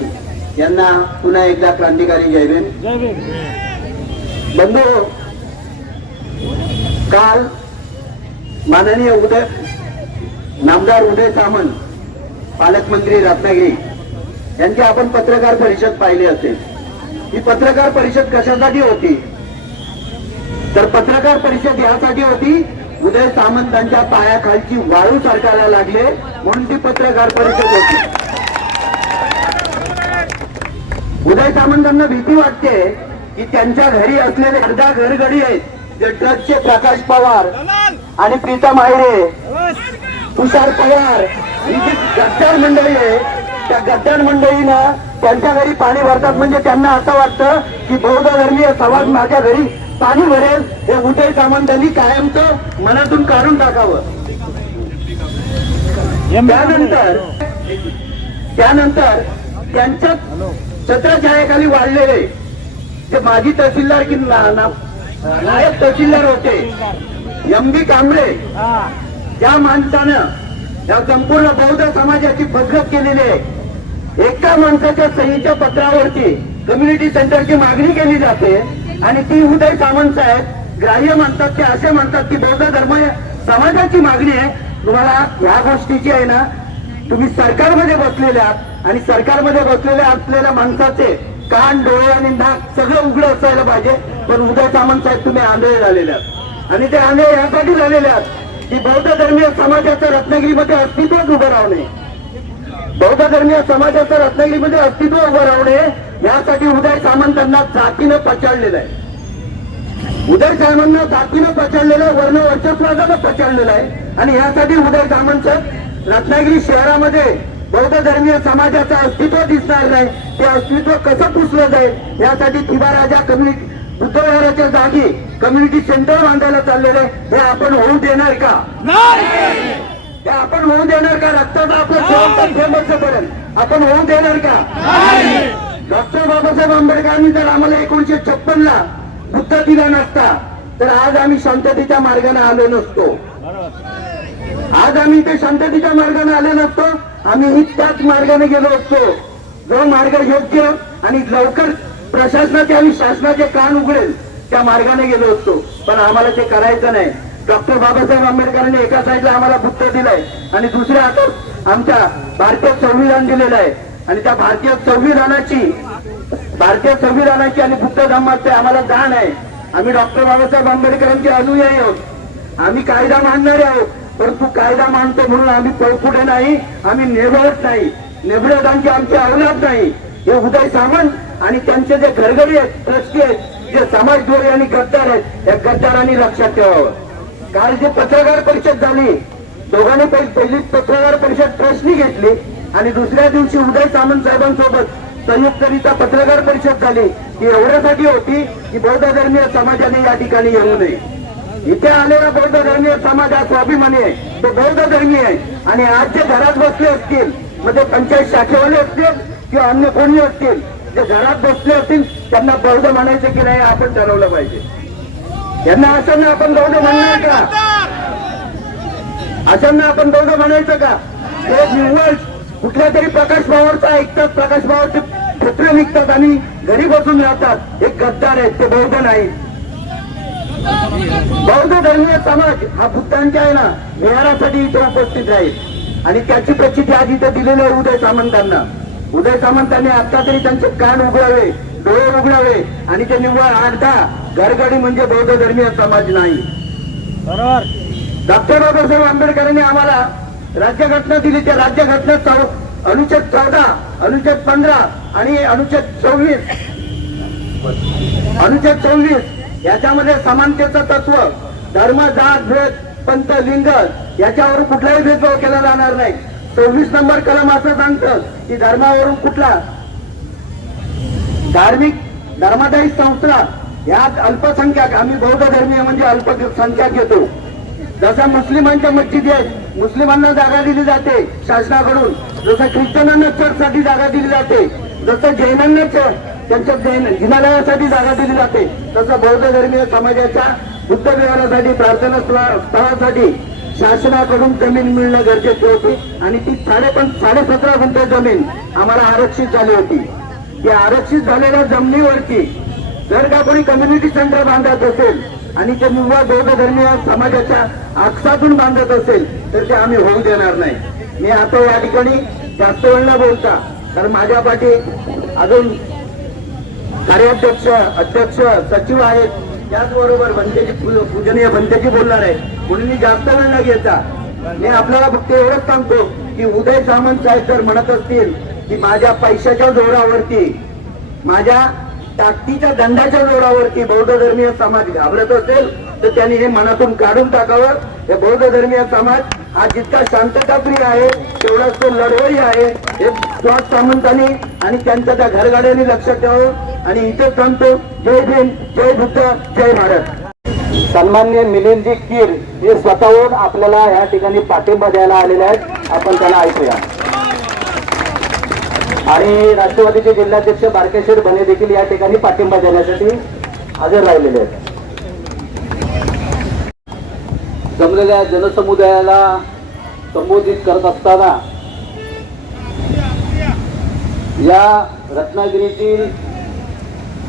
यांना पुन्हा एकदा क्रांतिकारी जय भीम. बंधू, काल माननीय नामदार उदय सामंत, पालकमंत्री रत्नागिरी यांची आपण पत्रकार परिषद पाहिली असेल. ही पत्रकार परिषद कशासाठी होती? तर पत्रकार परिषद यासाठी होती, उदय सामंतांच्या पायाखालची वाळू सरकायला लागले म्हणून ती पत्रकार परिषद होती. उदय सामंतांना भीती वाटते की त्यांच्या घरी असलेले अर्धा घरगडी आहेत, ते ट्रकचे प्रकाश पवार आणि प्रीतम आयरे, तुषार पवार ही जी गद्दार मंडळी आहे, त्या गद्दार मंडळीनं त्यांच्या घरी पाणी भरतात. म्हणजे त्यांना असं वाटतं की बौद्ध धर्मीय समाज माझ्या घरी पाणी भरेल, हे उदय सामंतांनी कायमचं मनातून काढून टाकावं. त्यानंतर त्यांच्या छत्रछायाखाली वाढलेले जे माजी तहसीलदार की नायब तहसीलदार होते एम.बी. कांबळे, त्या माणसानं या संपूर्ण बौद्ध समाजाची फसगत केलेली आहे. एका माणसाच्या सहीच्या पत्रावरती कम्युनिटी सेंटरची मागणी केली जाते आणि ती उदय सामंत साहेब ग्राह्य म्हणतात. ते असे म्हणतात की बौद्ध धर्म समाजाची मागणी आहे. तुम्हाला ह्या गोष्टीची आहे ना, तुम्ही सरकारमध्ये बसलेले आहात आणि सरकारमध्ये बसलेल्या असलेल्या माणसाचे कान, डोळे आणि नाक सगळं उघडं असायला पाहिजे. पण उदय सामंत साहेब तुम्ही आंधळे झालेले आहात आणि ते आंधळे यासाठी झालेले आहात की बौद्ध धर्मीय समाजाचं रत्नागिरीमध्ये अस्तित्वच उभं राहू नये. बौद्ध धर्मीय समाजाचं रत्नागिरीमध्ये अस्तित्व उभं राहू नये यासाठी उदय सामंतांना जातीनं पछाडलेलं आहे. उदय सामंतांना जातीनं पछाडलेलं आहे, वर्ण वर्चस्वादानं पछाडलेलं आहे आणि यासाठी उदय सामंत रत्नागिरी शहरामध्ये बौद्ध धर्मीय समाजाचं अस्तित्व दिसणार नाही. ते अस्तित्व कसं पुसलं जाईल यासाठी थिबाराजा कम्युनिटी बुद्धविहाराच्या जागी कम्युनिटी सेंटर बांधायला चाललेलं आहे. हे आपण होऊ देणार का? हे आपण होऊ देणार का? रक्ताचा आपला शेवटचा थेंब असेपर्यंत आपण होऊ देणार का? डॉक्टर बाबासाहेब आंबेडकरांनी जर आम्हाला 1956ला बुद्ध दिला नसता तर आज आम्ही शांततेच्या मार्गाने आलो नसतो. आज आम्ही इथे शांततेच्या मार्गाने आले नसतो. आम्ही त्याच मार्गाने गेलो असतो जो मार्ग योग्य आणि लवकर प्रशासनाचे आणि शासनाचे कान उघडेल त्या मार्गाने गेलो असतो. पण आम्हाला ते करायचं नाही. डॉक्टर बाबासाहेब आंबेडकरांनी एका साईडला आम्हाला बुद्ध दिलाय आणि दुसऱ्या हातात आमच्या भारतीय संविधान दिलेलं आहे आणि त्या भारतीय संविधानाची आणि बुद्ध धर्माचे आम्हाला जाण आहे. आम्ही डॉक्टर बाबासाहेब आंबेडकरांचे अनुयायी आहोत. आम्ही कायदा मानणारे आहोत. परंतु कायदा मानतो म्हणून आम्ही पळपुढे नाही, आम्ही नेबळत नाही, नेबळतांची आमची अवलाद नाही. हे उदय सामंत आणि त्यांचे जे घरगडी आहेत, ट्रस्टी आहेत, जे समाजद्रोही आणि गद्दार आहेत, या गद्दारांनी लक्षात ठेवावं. काल जे पत्रकार परिषद झाली, दोघांनी पहिली पत्रकार परिषद ट्रस्टनी घेतली आणि दुसऱ्या दिवशी उदय सामंत साहेबांसोबत संयुक्तरित्या पत्रकार परिषद झाली. ती एवढ्यासाठी होती की बौद्ध धर्मीय समाजाने या ठिकाणी येऊ नये. इथे आलेला बौद्ध धर्मीय समाज हा स्वाभिमानी आहे, तो बौद्ध धर्मीय आहे आणि आज जे घरात बसले असतील, म्हणजे पंचायत शाखेवाले असतील किंवा अन्य कोणी असतील, जे घरात बसले असतील त्यांना बौद्ध म्हणायचे की नाही आपण ठरवलं पाहिजे. यांना अशांना आपण बौद्ध म्हणणार का? अशांना आपण बौद्ध म्हणायचं का? ते निव्वळ कुठल्या तरी प्रकाश भावाचा ऐकतात, प्रकाश भावाचे पत्र निघतात आणि घरी बसून राहतात. हे गद्दार आहेत, ते बौद्ध नाही. बौद्ध धर्मीय समाज हा बुद्धांच्या आहे ना विहारासाठी इथे उपस्थित राहील आणि त्याची प्रचिती आज इथे दिलेली आहे उदय सामंतांना. उदय सामंतांनी आता तरी त्यांचे कान उघडावे, डोळे उघडावे आणि ते निव्वळ 8-10 घरगडी म्हणजे बौद्ध धर्मीय समाज नाही. डॉक्टर बाबासाहेब आंबेडकरांनी आम्हाला राज्यघटना दिली. त्या राज्यघटनेत अनुच्छेद 14, अनुच्छेद 15 आणि अनुच्छेद 24 याच्यामध्ये समानतेचं तत्व, धर्म, जात, भेद, पंथ, लिंग याच्यावरून कुठलाही भेदभाव केला जाणार नाही. 24 नंबर कलम असं सांगतं की धर्मावरून कुठला धर्मादायी संस्था यात अल्पसंख्याक, आम्ही बौद्ध धर्मीय म्हणजे अल्पसंख्याक घेतो. जसं मुस्लिमांच्या मस्जिदी आहेत, मुस्लिमांना जागा दिली जाते शासनाकडून, जसं ख्रिश्चनांना चर्चसाठी जागा दिली जाते, जसं जैनांना त्यांच्या जिनालयासाठी जागा दिली जाते, तसं बौद्ध धर्मीय समाजाच्या बुद्ध विहारासाठी, प्रार्थना स्थळासाठी शासनाकडून जमीन मिळणं गरजेचे होते. आणि ती 17.5 गुंठे जमीन आम्हाला आरक्षित झाली होती. या आरक्षित झालेल्या जमिनीवरती जर का कोणी कम्युनिटी सेंटर बांधत असेल आणि ते मुळात बौद्ध धर्मीय समाजाच्या आक्षातून बांधत असेल तर ते आम्ही होऊ देणार नाही. मी आता या ठिकाणी जास्त वेळ न बोलता, कारण माझ्या पाठी अजून कार्याध्यक्ष, अध्यक्ष, सचिव आहेत, त्याचबरोबर पूजनीय भंतेजी बोलणार आहे, म्हणून मी जास्त वेळ न घेता मी आपल्याला फक्त एवढंच सांगतो की उदय सामंत साहेब जर म्हणत असतील की माझ्या पैशाच्या जोरावरती, माझ्या ताकदीच्या दंडाच्या जोरावरती बौद्ध धर्मीय समाज घाबरत असेल तर त्यांनी हे मनातून काढून टाकावं. हे बौद्ध धर्मीय समाज हा जितका शांतताप्रिय आहे तेवढाच तो लढवई आहे. हे सुहास सामंतांनी आणि त्यांच्या त्या घरगाड्यांनी लक्षात ठेवावं. आणि इथे सांगतो, जय भीम, जय बुद्ध, जय भारत. सन्माननीय मिलिंदजी कीर हे स्वतःहून आपल्याला या ठिकाणी पाठिंबा द्यायला आलेले आहेत. आपण त्यांना ऐकूया. आणि राष्ट्रवादीचे जिल्हाध्यक्ष बारकेश्वर बने देखील या ठिकाणी पाठिंबा देण्यासाठी हजर राहिलेले आहेत. जमलेल्या जनसमुदायाला संबोधित करत असताना या रत्नागिरीतील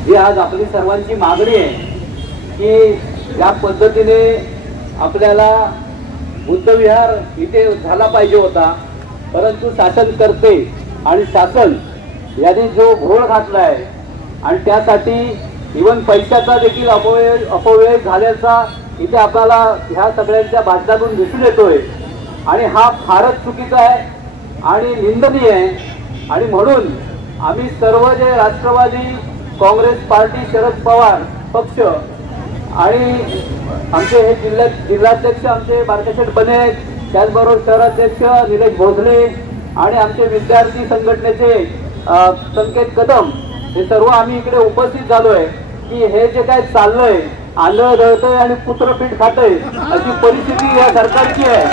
जी आज आपली सर्वांची मागणी आहे की या पद्धतीने आपल्याला बुद्धविहार इथे झाला पाहिजे होता, परंतु शासनकर्ते आणि शासन यांनी जो घोळ घातला आहे आणि त्यासाठी इव्हन पैशाचा देखील अपव्यय झाल्याचा इथे आपल्याला ह्या सगळ्यांच्या भाषणातून दिसून येतोय. आणि हा फारच चुकीचा आहे आणि निंदनीय आहे. आणि म्हणून आम्ही सर्व जे राष्ट्रवादी काँग्रेस पार्टी, शरद पवार पक्ष आणि आमचे हे जिल्हाध्यक्ष आमचे बारकेश्वर बने, त्याचबरोबर शहराध्यक्ष निलेश भोसले आणि आमचे विद्यार्थी संघटनेचे संकेत कदम, हे सर्व आम्ही इकडे उपस्थित झालोय की हे जे काय चाललंय, आंधळ दळतंय आणि पुत्रपीठ खातंय अशी परिस्थिती या सरकारची आहे.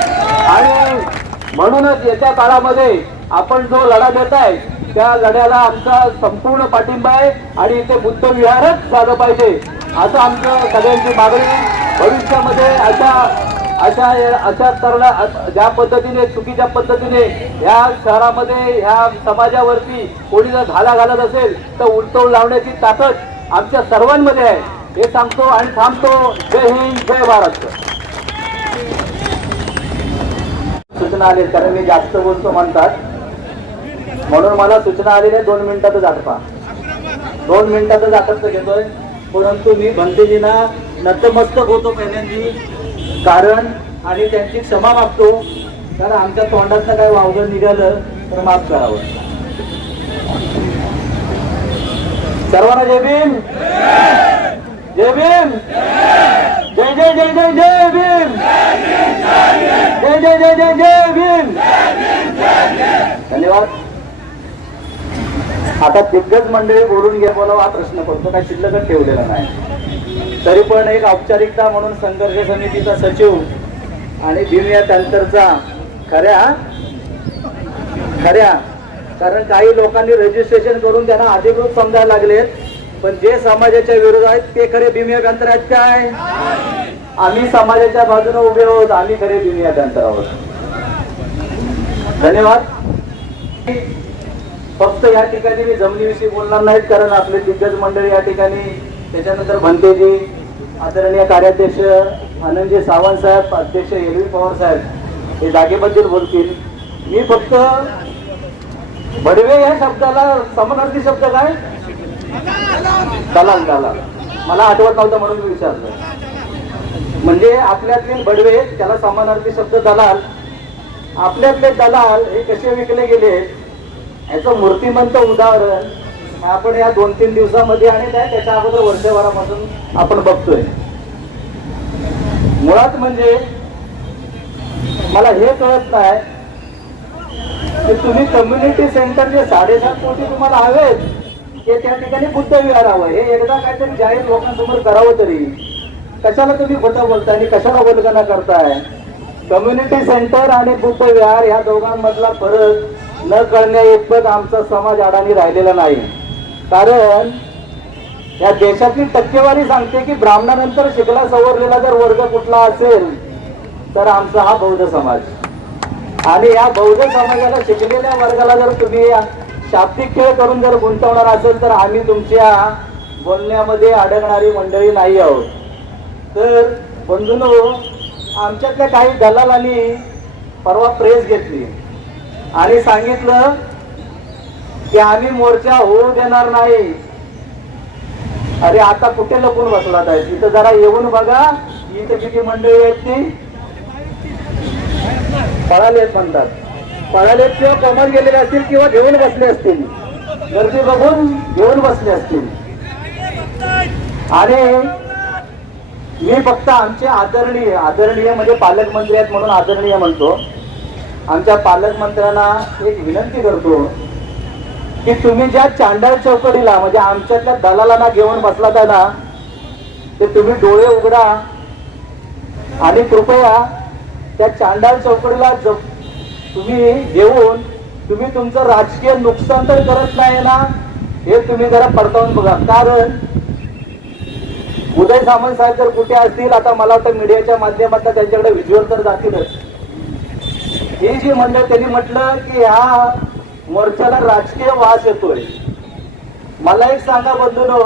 आणि म्हणूनच येत्या काळामध्ये आपण जो लढा देताय त्या लढ्याला आमचा संपूर्ण पाठिंबा आहे आणि इथे बुद्ध विहारच झालं पाहिजे असं आमचं सगळ्यांची मागणी. भविष्यामध्ये अशा तरुणा ज्या पद्धतीने, चुकीच्या पद्धतीने या शहरामध्ये ह्या समाजावरती कोणी जर घाला घालत असेल तर उलटवून लावण्याची ताकद आमच्या सर्वांमध्ये आहे हे सांगतो आणि थांबतो. जय हिंद, जय महाराष्ट्र. सूचना आल्या, कारण मी जास्त बोलतो म्हणतात, म्हणून मला सूचना आलेल्या 2 मिनिटातच आठवा. 2 मिनिटातच आठवत घेतोय. परंतु मी भंतेजींना नतमस्तक होतो पहिल्यांदी, कारण आणि त्यांची क्षमा मागतो, कारण आमच्या तोंडातनं काय वावगं निघालं तर माफ करावं. सर्वांना जय भीम, जय भीम, जय जय जय जय जय भीम, जय जय जय जय जय भीम. धन्यवाद. आता दिग्गज मंडळी बोलून घ्या, बोलावा हा प्रश्न पडतो, काही शिल्लकच ठेवलेला नाही. तरी पण एक औपचारिकता म्हणून संघर्ष समितीचा सचिव आणि भीम या त्यांतरचा खऱ्या कारण काही लोकांनी रजिस्ट्रेशन करून त्यांना अधिकृत समजायला लागलेत, पण जे समाजाच्या विरोध आहेत ते खरे भीम या त्यांतर आहेत काय? आम्ही समाजाच्या बाजूने उभे आहोत, आम्ही खरे भीम या त्यांतर आहोत. धन्यवाद. फक्त या ठिकाणी मी जमिनीविषयी बोलणार नाहीत, कारण आपले दिग्गज मंडळी या ठिकाणी, त्याच्यानंतर भंतेजी, आदरणीय कार्याध्यक्ष आनंदजी सावंत साहेब, अध्यक्ष एलवी पवार साहेब हे जागेबद्दल बोलतील. मी फक्त बडवे या शब्दाला समानार्थी शब्द काय? दलाल. मला आठवत नव्हतं म्हणून मी विचारलं. म्हणजे आपल्यातील बडवे त्याला समानार्थी शब्द दलाल. आपल्यातले दलाल हे कसे विकले गेले याचं मूर्तिमंत उदाहरण आपण या 2-3 दिवसामध्ये आणि त्याच्या अगोदर वर्षभरापासून आपण बघतोय. मुळात म्हणजे मला हे कळत नाही की तुम्ही कम्युनिटी सेंटरचे 7.5 कोटी तुम्हाला हवेत की त्या ठिकाणी बुद्ध विहार हवं. हे एकदा काहीतरी जाहीर लोकांसमोर करावं तरी कशाला तुम्ही खोटं बोलताय आणि कशाला वल्गना करताय. कम्युनिटी सेंटर आणि बुद्ध विहार या दोघांमधला फरक न कळण्या इतपत आमचा समाज अडाणी राहिलेला नाही. कारण या देशातली टक्केवारी सांगते की ब्राह्मणानंतर शिकला सवरलेला जर वर्ग कुठला असेल तर आमचा हा बौद्ध समाज. आणि या बौद्ध समाजाला शिकलेल्या वर्गाला जर तुम्ही शाब्दिक खेळ करून जर गुंतवणार असेल तर आम्ही तुमच्या बोलण्यामध्ये अडकणारी मंडळी नाही आहोत. तर बंधूंनो, आमच्यातल्या काही दलालांनी परवा प्रेस घेतली आणि सांगितलं की आम्ही मोर्चा होऊ देणार नाही. अरे आता कुठे लपून बसलात आहे? इथं जरा येऊन बघा, इथं किती मंडळी आहेत ती पळालेत म्हणतात. पळालेत किंवा कमल गेलेले असतील किंवा घेऊन बसले असतील, गर्दी बघून घेऊन बसले असतील. आणि मी फक्त आमचे आदरणीय म्हणजे पालकमंत्री आहेत म्हणून आदरणीय म्हणतो, आमच्या पालकमंत्र्यांना एक विनंती करतो की तुम्ही ज्या चांडाळ चौकडीला म्हणजे आमच्यातल्या दलालांना घेऊन बसलात ना, ते तुम्ही डोळे उघडा आणि कृपया त्या चांडाळ चौकडीला तुम्ही घेऊन तुम्ही तुमचं राजकीय नुकसान तर करत नाही ना, हे तुम्ही जरा पडताळून बघा. कारण उदय सामंत साहेब जर कुठे असतील, आता मला वाटतं मीडियाच्या माध्यमातून त्यांच्याकडे व्हिज्युअल तर जातीलच. ही जी मंडळ त्यांनी म्हटलं की ह्या मोर्चाला राजकीय वास येतोय. मला एक सांगा बंधूंनो,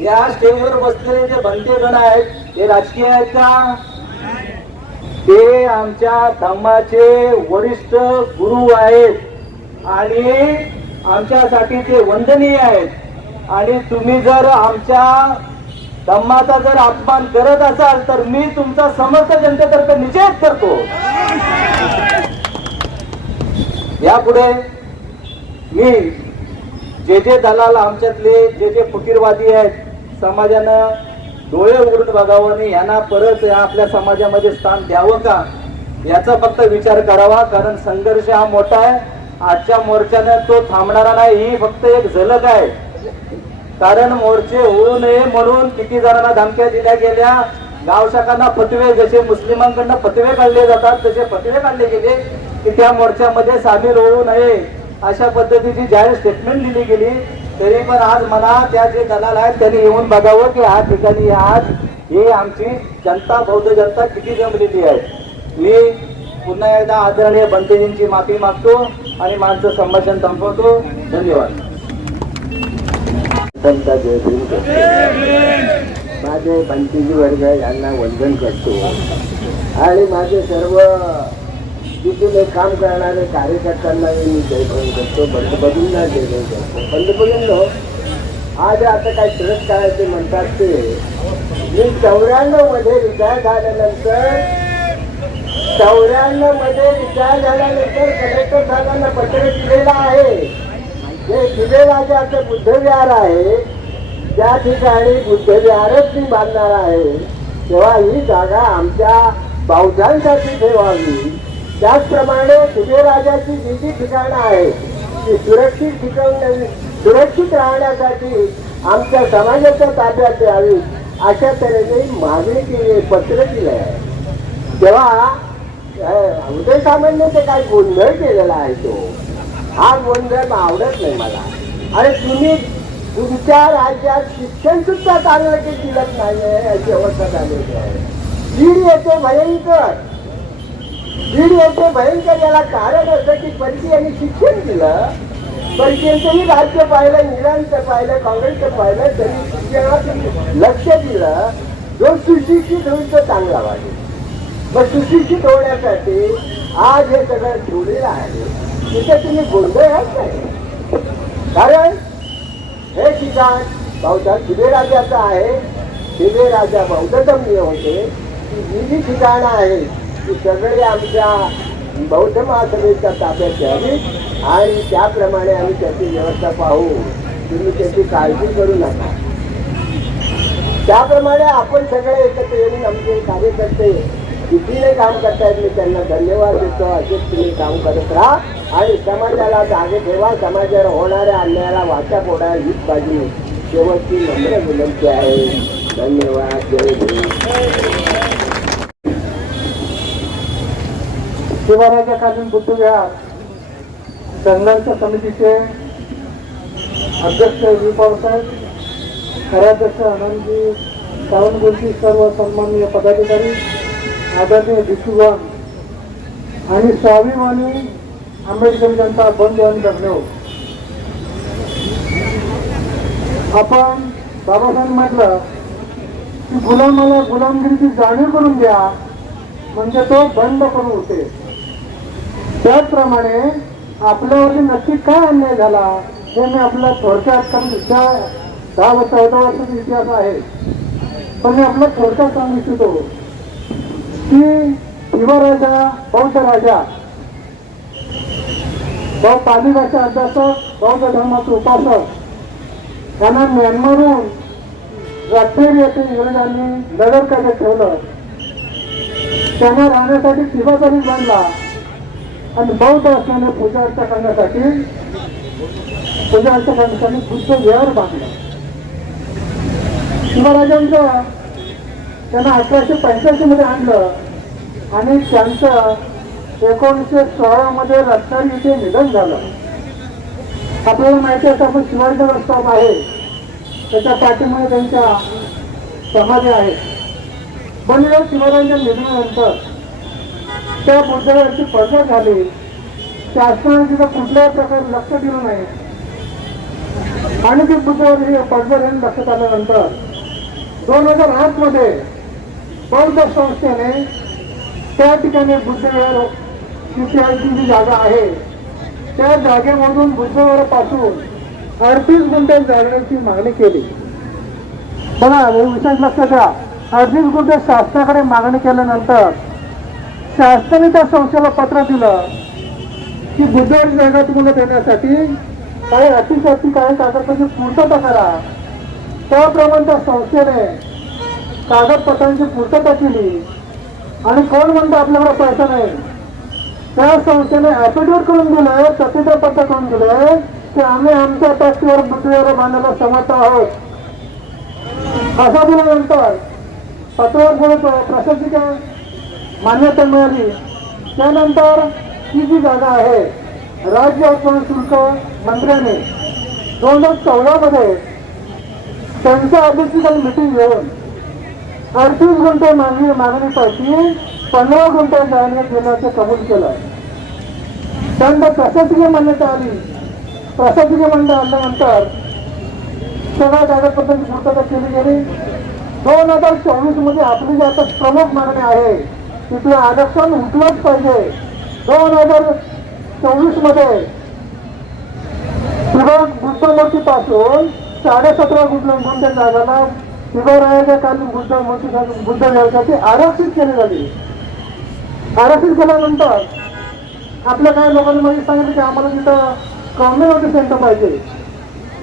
या स्टेजवर बसलेले जे भंतेगण आहेत ते राजकीय आहेत का? ते आमच्या धम्माचे वरिष्ठ गुरु आहेत आणि आमच्यासाठी ते वंदनीय आहेत. आणि तुम्ही जर आमच्या धम्माचा जर अपमान करत असाल तर मी तुमचा समस्त जनतेतर्फे निषेध करतो. यापुढे मी जे दलाल आमच्यातले जे फकीरवादी आहेत, समाजानं डोळे उघडून बघावं आणि यांना परत आपल्या समाजामध्ये स्थान द्यावं का याचा फक्त विचार करावा. कारण संघर्ष हा मोठा आहे. आजच्या मोर्चाने तो थांबणारा नाही, ही फक्त एक झलक आहे. कारण मोर्चे होऊ नये म्हणून किती जणांना धमक्या दिल्या गेल्या, गावशाखांना फतवे, जसे मुस्लिमांकडनं फतवे काढले जातात तसे फतवे काढले गेले की त्या मोर्चामध्ये सामील होऊ नये, अशा पद्धतीची जाहीर स्टेटमेंट दिली गेली. तरी पण आज म्हणा त्या जे दलाल आहेत त्यांनी येऊन बघावं की या ठिकाणी आज ही आमची जनता, बौद्ध जनता किती जमलेली आहे. मी पुन्हा एकदा आदरणीय बंतेजींची माफी मागतो आणि माझं संभाषण संपवतो. धन्यवाद. माझे बंतेजी वर्ग यांना वंदन करतो आणि माझे सर्व तिथून काम करणारे कार्यकर्त्यांना मी जयभवन करतो, बंधूंना जयभवन करतो. बंधू आज आता काय ट्रस्ट करायचे म्हणतात ते मी 94 मध्ये रिटायर झाल्यानंतर कलेक्टर साहेबांना पत्र दिलेलं आहे. जे शिवेराजाचं बुद्ध विहार आहे त्या ठिकाणी बुद्ध विहारच मी बांधणार आहे, तेव्हा ही जागा आमच्या बौद्धांसाठी ठेवावी. त्याचप्रमाणे शिवेराजाची जी ठिकाणं आहेत ती सुरक्षित राहण्यासाठी आमच्या समाजाच्या ताब्यात द्यावी अशा तऱ्हेने मागणी केली, पत्र दिलं आहे. तेव्हा उदय सामंतने ते काही गोंधळ केलेला आहे, तो हा गोंधळ आवडत नाही मला. आणि तुम्ही तुमच्या राज्यात शिक्षण सुद्धा चांगलं की दिलत नाही आहे याची अवस्था झालेली आहे. लीड येते भयंकर याला कारण असं की परकी यांनी शिक्षण दिलं, परकीयांचंही राज्य पाहिलं, इंग्लंडचं पाहिलं, काँग्रेसचं पाहिलं, तरी शिक्षणात लक्ष दिलं. जो सुशिक्षित होईल तो चांगला वाटेल. मग सुशिक्षित होण्यासाठी आज हे सगळं ठेवलेलं आहे. तिथे तुम्ही गोंधळच नाही. कारण हे ठिकाण बौद्ध शिवेराजाचं आहे. शिवेराजा बौद्धधम्य होते. ती जी ठिकाणं आहेत ती सगळे आमच्या बौद्ध महासभेच्या ताब्यात द्यावी आणि त्याप्रमाणे आम्ही त्याची व्यवस्था पाहू. तुम्ही त्याची काळजी करू नका. त्याप्रमाणे आपण सगळे एकत्र येऊन आमचे कार्यकर्ते कितीने काम करतायत मी त्यांना धन्यवाद देतो. असेच तुम्ही काम करत राहा आणि समाजाला जागे ठेवा. समाजावर होणाऱ्या अन्यायाला वाचा फोडा हीच माझी शेवटची नम्र विनंती आहे. धन्यवाद. जय भीम. शिवराजाकालीन बुद्धविहार संघर्ष समितीचे अध्यक्ष विपाव साहेब, कार्याध्यक्ष आनंदजी सावंतगुरुजी, सर्व सन्माननीय पदाधिकारी, आदरणीय भिक्षुगण आणि स्वाभिमानी आंबेडकर जनता बंधू आणि भगिनींनो, आपण बाबासाहेब म्हटलं की गुलामाला गुलामगिरीची जाणीव करून द्या म्हणजे तो बंद करून होते. त्याचप्रमाणे आपल्यावरती नक्की काय अन्याय झाला हे मी आपला थोडक्यात, कारण 10-14 वर्षाचा इतिहास आहे, पण मी आपला थोडक्यात सांगू इच्छितो की शिवराजा, बौद्ध राजा, पाली भाषा अभ्यासक, बौद्ध धर्माचे उपासक यांना म्यानमारहून राष्ट्रीय येथे इंग्रजांनी नगर कायद्यात ठेवलं. त्यांना राहण्यासाठी शिवाचारी बांधला आणि बौद्ध असल्याने पूजा अर्चा करण्यासाठी बुद्ध विहार बांधला. शिवराजांचं त्यांना 1885 मध्ये आणलं आणि त्यांचं 1916 मध्ये रत्नागिरी इथे निधन झालं. आपल्याला माहिती आहे आपण शिवाजीनगर स्टॉप आहे त्याच्या पाठीमागे त्यांच्या समाधी आहे. पण शिवराजांच्या निधनानंतर त्या बुद्धविहाराची पडझड झाली. शासनाने तिथं कुठल्याही प्रकारे लक्ष दिलं नाही आणि ती बुद्धविहार पडझड लक्षात आल्यानंतर 2008 मध्ये बौद्ध संस्थेने त्या ठिकाणी बुद्धविहार जी जागा आहे त्या जागेमधून बुद्धविहारापासून 38 गुंठे जागण्याची मागणी केली. बघा विशेष लक्षात द्या, 38 गुंठे शासनाकडे मागणी केल्यानंतर शासनाने त्या संस्थेला पत्र दिलं की बुद्धवारी जागा तुम्हाला देण्यासाठी काही अटीशर्ती काही कागदपत्रांची पूर्तता करा. त्याप्रमाणे त्या संस्थेने कागदपत्रांची पूर्तता केली आणि कोण म्हणतं आपल्याकडे पैसा नाही. त्या संस्थेने ॲफिडेव्हिट करून दिलं, प्रतिज्ञापत्र करून दिलं की आम्ही आमच्या टॅक्सीवर बुद्धविहार बांधायला समर्थ आहोत. असं दिल्यानंतर पत्रावर प्रशासकीय मान्यता मिळाली. त्यानंतर ही जी जागा आहे राज्य उत्पन्न शुल्क मंत्र्याने 2014 मध्ये त्यांच्या अध्यक्षतेखाली मिटिंग घेऊन 38 गुंठे मागणीपैकी 15 गुंठे जागा देण्याचं कबूल केलं. त्यानंतर प्रशासकीय मान्यता आली. प्रशासकीय मान्यता आल्यानंतर सगळ्या कागदपत्रांची पूर्तता केली गेली. 2024 मध्ये आपली जी आता प्रमुख मागणी आहे तिथलं आरक्षण उठलंच पाहिजे. 2024 मध्ये बुद्धमूर्तीपासून 17.5 गुंठे जागाला शिवरायाच्या कालीन बुद्ध विहारासाठी आरक्षित केली झाली. आरक्षित केल्यानंतर आपल्या काही लोकांनी म्हणजे सांगितलं की आम्हाला तिथं कम्युनिटी सेंटर पाहिजे.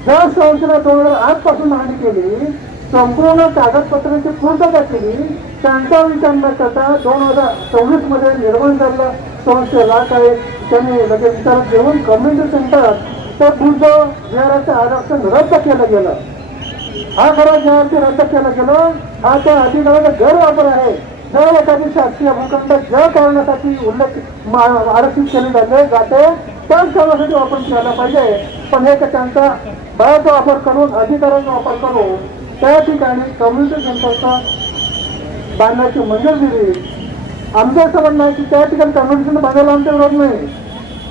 ज्या संस्थेने 2008 पासून मागणी केली, संपूर्ण कागदपत्रांची पूर्तता केली, त्यांचा विचार न करता 2024 मध्ये निर्माण झालेल्या संस्थेला काही त्यांनी लगेच विचारात घेऊन कम्युनिटी सेंटर त्या बुद्ध विहाराचं आरक्षण रद्द केलं गेलं. हा खरा ज्यावरती रद्द केलं गेलं हा त्या अधिकाराचा गैरवापर आहे. जर एखादी शासकीय भूखंड ज्या कारणासाठी आरक्षित केली जाते त्याच कारणासाठी वापर केला पाहिजे. पण हे त्यांचा बळाचा वापर करून अधिकाराचा वापर करून त्या ठिकाणी कम्युनिटी सेंटरचा बांधण्याची मंजुरी दिली. आमचं असं म्हणणं आहे की त्या ठिकाणी कम्युनिटी सेंटर बांधायला आमचा विरोध नाही,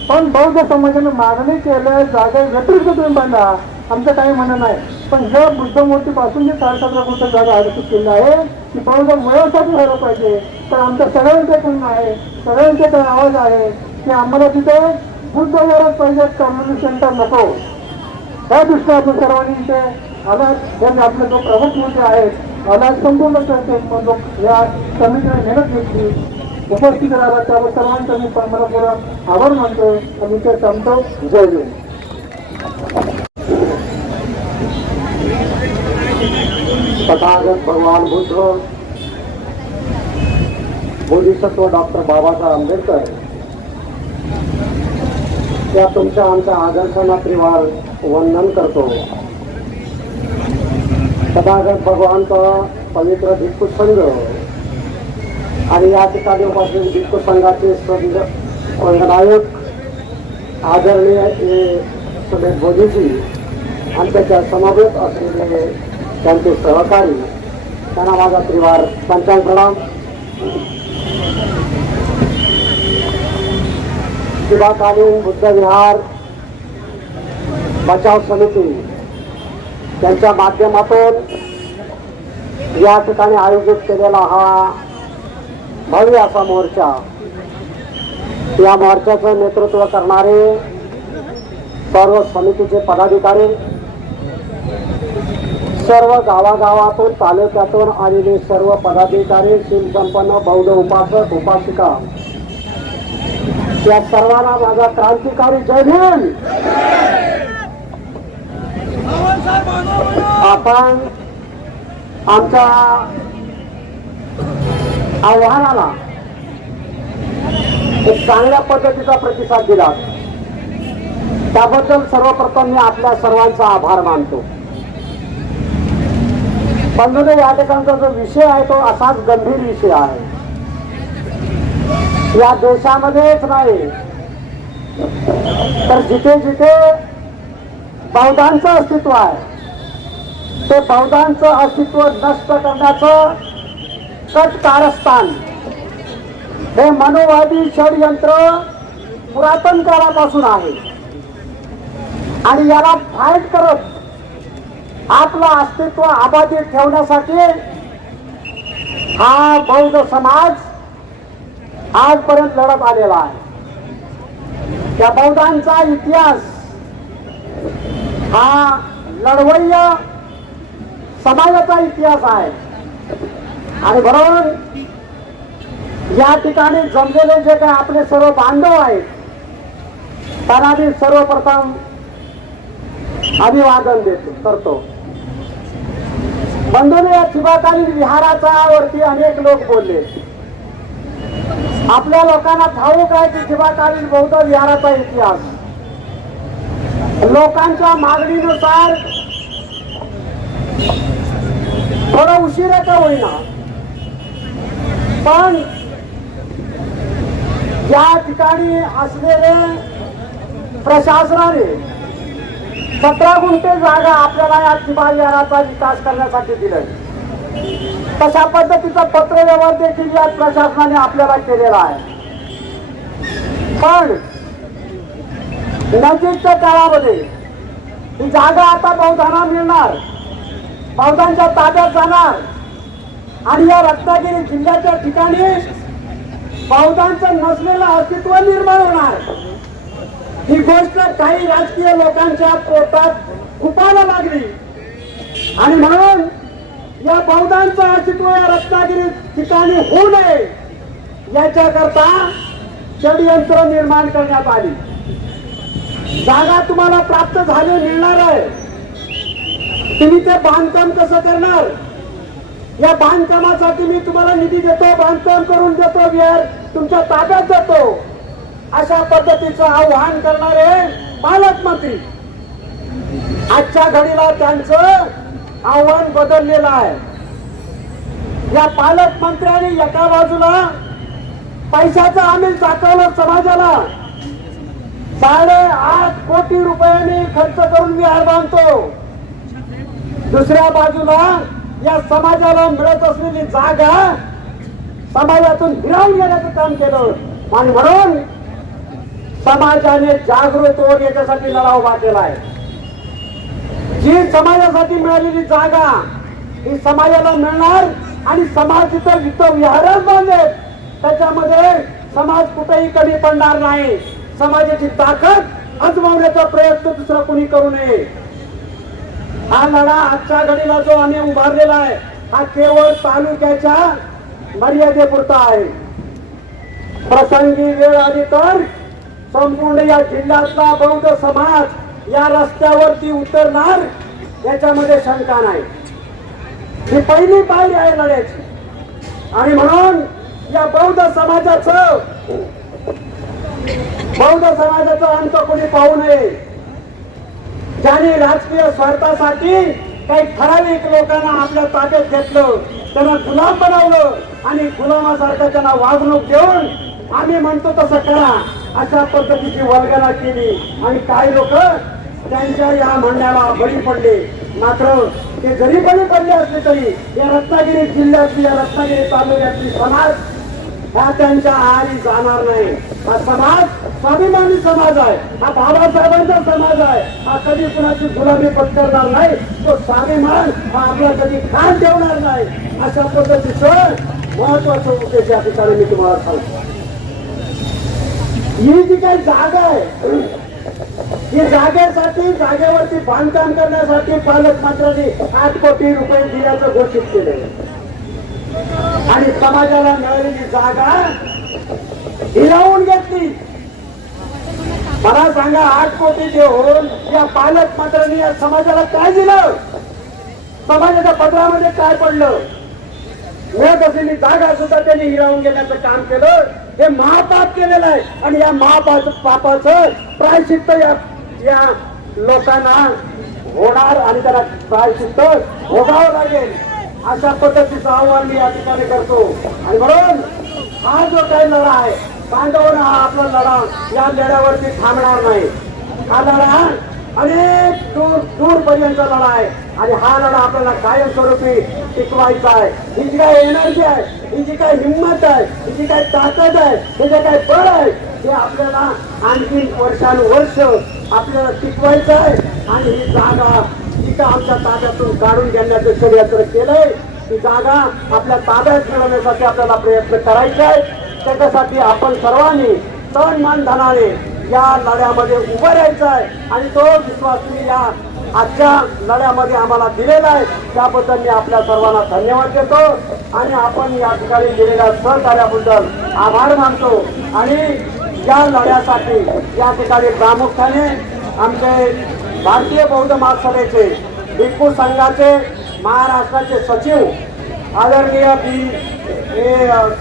पण बौद्ध समाजाने मागणी केल्या जागा व्यतिरिक्त तुम्ही बांधा, आमचं काही म्हणणं नाही. पण ज्या बुद्धमूर्तीपासून जी 17.5 गुंठे जागा आरक्षित केली आहे ती बौद्ध मुळासाठी व्हायला पाहिजे. तर आमचं सगळ्यांचे म्हणणं आहे, सगळ्यांचे काही आवाज आहे की आम्हाला तिथे बुद्ध विहारात पाहिजे, कम्युनिटी सेंटर नको. त्या दृष्टीने आपण सर्वांनी इथे अनाथ आपले जो प्रमुख मुद्दे आहेत अनाथ संपूर्ण या समितीने मेहनत घेतली. उपस्थित राहिला त्यावर सर्वांचा मी मनपूर्वक आभार मानतो आणि ते सांगतो. जय जय. तथागत भगवान बुद्ध, बोधिसत्व डॉक्टर बाबासाहेब आंबेडकर या तुमच्या आमच्या आदर्शांना त्रिवार वंदन करतो. तथागत भगवानचा पवित्र भिक्खू संघ आणि या ठिकाणी उपस्थित भिक्खू संघाचे संघनायक आदरणीय सुमेध बोधीजी आणि त्याच्या समवेत असलेले त्यांचे सहकारी त्यांना माझा त्रिवार पंचांग प्रणाम. शिवाकालीन बुद्ध विहार बचाव समिती त्यांच्या माध्यमातून या ठिकाणी आयोजित केलेला हा भव्य असा मोर्चा, या मोर्चाचं नेतृत्व करणारे सर्व समितीचे पदाधिकारी, सर्व गावागावातून तालुक्यातून आलेले सर्व पदाधिकारी, शिवसंपन्न बौद्ध उपासक उपासिका, या सर्वांना माझा क्रांतिकारी जय भीम. आपण आमच्या आव्हानाला एक चांगल्या पद्धतीचा प्रतिसाद दिला त्याबद्दल सर्वप्रथम मी आपल्या सर्वांचा आभार मानतो. बंधूंनो, या ठिकाणचा जो विषय आहे तो असाच गंभीर विषय आहे. या देशामध्येच नाही तर जिथे जिथे बौद्धांचं अस्तित्व आहे ते बौद्धांचं अस्तित्व नष्ट करण्याचं कट कारस्थान हे मनोवादी षडयंत्र पुरातन काळापासून आहे आणि याला फाईट करत आपलं अस्तित्व अबाधित ठेवण्यासाठी हा बौद्ध समाज आजपर्यंत लढत आलेला आहे. त्या बौद्धांचा इतिहास हा लढवय्य समाजाचा इतिहास आहे आणि बरोबर या ठिकाणी जमलेले जे काही आपले सर्व बांधव आहेत त्यांना मी सर्वप्रथम अभिवादन करतो. बंधूंनो, या शिवाकालीन विहाराचा वरती अनेक लोक बोलले. आपल्या लोकांना ठाऊक आहे की शिवाकालीन बौद्ध विहाराचा इतिहास लोकांच्या मागणीनुसार थोडा उशिराचा होईना पण या ठिकाणी असलेले प्रशासनाने 17 गुंठे जागा आपल्याला या शिवा विहाराचा विकास करण्यासाठी दिलाय. तशा पद्धतीचा पत्रव्यवहार देखील या प्रशासनाने आपल्याला केलेला आहे. पण नजीकच्या काळामध्ये ही जागा आता बौद्धांना मिळणार, बौद्धांच्या ताब्यात जाणार आणि या रत्नागिरी जिल्ह्याच्या ठिकाणी बौद्धांचं नसलेलं अस्तित्व निर्माण होणार. ही गोष्ट काही राजकीय लोकांच्या पोटात खुपायला लागली आणि म्हणून या बौद्धांचं अस्तित्व या रत्नागिरी ठिकाणी होऊ नये याच्याकरता षडयंत्र निर्माण करण्यात आली. जागा तुम्हाला प्राप्त झाली मिळणार आहे, तुम्ही ते बांधकाम कसं करणार, या बांधकामासाठी मी तुम्हाला निधी देतो, बांधकाम करून देतो, विहार तुमच्या ताब्यात देतो, अशा पद्धतीचं आव्हान करणारे पालकमंत्री आजच्या घडीला त्यांचं आव्हान बदललेलं आहे. या पालकमंत्र्यांनी एका बाजूला पैशाचं आमिष दाखवलं समाजाला, 8.5 कोटी रुपयांनी खर्च करून विहार बांधतो, दुसऱ्या बाजूला या समाजाला मिळत असलेली जागा समाजातून हिरावून घेण्याचं काम केलं आणि म्हणून समाजाने जागृत होऊन याच्यासाठी लढा उभा केला आहे. जी समाजासाठी मिळालेली जागा ही समाजाला मिळणार आणि समाज जिथं विहारच बांधेल त्याच्यामध्ये समाज कुठेही कमी पडणार नाही. समाजाची ताकद आजमावण्याचा प्रयत्न दुसरा कोणी करू नये. हा लढा आजच्या घडीला जो आम्ही उभारलेला आहे हा केवळ तालुक्याच्या मर्यादेपुरता आहे. प्रसंगी वेळ आली तर संपूर्ण या जिल्ह्यातला बौद्ध समाज या रस्त्यावरती उतरणार याच्यामध्ये शंका नाही. ही पहिली पायरी आहे लढ्याची. आणि म्हणून या बौद्ध समाजाचं अंत कोणी पाहू नये. ज्यांनी राजकीय स्वार्थासाठी काही ठराविक लोकांना आपल्या ताब्यात घेतलं, त्यांना गुलाम बनवलं आणि गुलामासारखं त्यांना वागणूक देऊन आम्ही म्हणतो तसं करा अशा पद्धतीची वल्गना केली आणि काही लोक त्यांच्या या म्हणण्याला बळी पडले. मात्र ते जरी बळी पडले असले तरी या रत्नागिरी जिल्ह्यातली, या रत्नागिरी तालुक्यातली समाज हा त्यांच्या आहारी जाणार नाही. हा समाज स्वाभिमानी समाज आहे, हा बाबासाहेबांचा समाज आहे. हा कधी कुणाची गुलामी पत्करणार नाही. तो स्वाभिमान हा आपला कधी खान ठेवणार नाही. अशा पद्धतीचं महत्वाचं उद्देश या ठिकाणी मी तुम्हाला सांगतो. ही जी काही जागा आहे, ही जागेवरती बांधकाम करण्यासाठी पालकमंत्र्यांनी 8 कोटी रुपये दिल्याचं घोषित केले आणि समाजाला मिळालेली जागा हिरावून घेतली. मला सांगा, 8 कोटी देऊन या पालकमंत्र्यांनी या समाजाला काय दिलं? समाजाच्या पत्रामध्ये काय पडलं? मिळत असलेली जागा सुद्धा त्यांनी हिरावून घेण्याचं काम केलं. हे महापाप केलेलं आहे आणि या पापाचं प्रायश्चित्त या लोकांना होणार आणि त्याला प्रायश्चित्त भोगावं लागेल. अशा पद्धतीचं आव्हान मी या ठिकाणी करतो. आणि म्हणून हा जो काही लढा आहे, पांडवांना हा आपला लढा या लढ्यावरती थांबणार नाही. हा लढा अनेक दूरपर्यंत लढा आहे आणि हा लढा आपल्याला कायमस्वरूपी टिकवायचा आहे. ही जी काय एनर्जी आहे, ही जी काय हिंमत आहे, ही जी काय ताकद आहे, हे जे काय बळ आहे, ते आपल्याला आणखी वर्षानुवर्ष आपल्याला टिकवायचं आहे. आणि ही जागा जी का आमच्या ताब्यातून काढून घेण्याचं षडयंत्र केलंय, ती जागा आपल्या ताब्यात मिळवण्यासाठी आपल्याला प्रयत्न करायचे आहे. त्याच्यासाठी आपण सर्वांनी तन मन धनाने या लढ्यामध्ये उभं राहायचं आहे आणि तो विश्वास तुम्ही या आजच्या लढ्यामध्ये आम्हाला दिलेला आहे. त्याबद्दल मी आपल्या सर्वांना धन्यवाद देतो आणि आपण या ठिकाणी दिलेल्या सहकार्याबद्दल आभार मानतो. आणि या लढ्यासाठी या ठिकाणी प्रामुख्याने आमचे भारतीय बौद्ध महासभेचे भिक्खू संघाचे महाराष्ट्राचे सचिव आदरणीय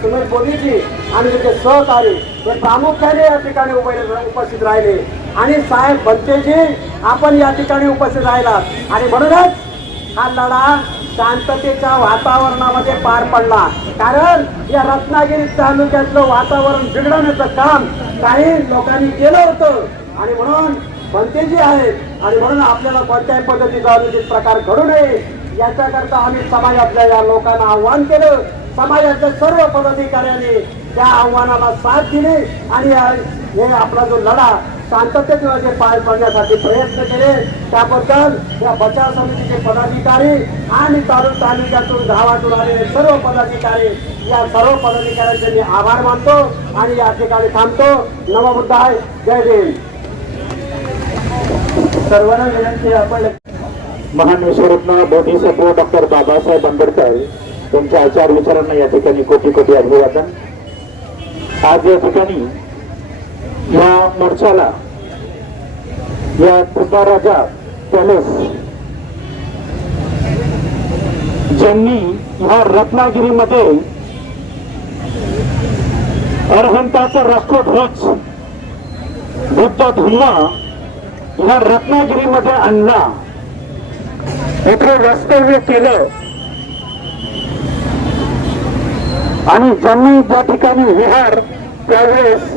सुमित मोदीजी आणि त्याचे सहकारी हे प्रामुख्याने या ठिकाणी उपस्थित राहिले. आणि साहेब भंतेजी आपण या ठिकाणी उपस्थित राहिलात आणि म्हणूनच हा लढा शांततेच्या वातावरणामध्ये पार पडला. कारण या रत्नागिरी तालुक्यातलं वातावरण बिघडवण्याचं काम काही लोकांनी केलं होतं आणि म्हणून भंतेजी आहेत आणि म्हणून आपल्याला कोणत्याही पद्धतीचा अनुचित प्रकार घडू नये याच्याकरता आम्ही समाजातल्या या लोकांना आव्हान केलं. समाजाच्या सर्व पदाधिकाऱ्यांनी त्या आव्हानाला साथ दिली आणि हे आपला जो लढा शांततेमध्ये पार पडण्यासाठी प्रयत्न केले. त्याबद्दल या बचाव समितीचे पदाधिकारी आणि तालुक्यातून गावातून आलेले सर्व पदाधिकारी, या सर्व पदाधिकाऱ्यांचे मी आभार मानतो आणि या ठिकाणी थांबतो. नमोबुद्धाय, जय भीम. सर्वांना विनंती, आपण महान विश्वरत्न बोधिसत्व डॉक्टर बाबासाहेब आंबेडकर त्यांच्या आचार विचारांना या ठिकाणी कोटी कोटी अभिवादन. आज या ठिकाणी या मोर्चाला या राजा पॅलेस ज्यांनी ह्या रत्नागिरीमध्ये अरहंताचा राष्ट्रध्वज बुद्ध धम्म ह्या रत्नागिरीमध्ये आणला, इथे वास्तव्य केलं आणि ज्यांनी ज्या ठिकाणी विहार त्यावेळेस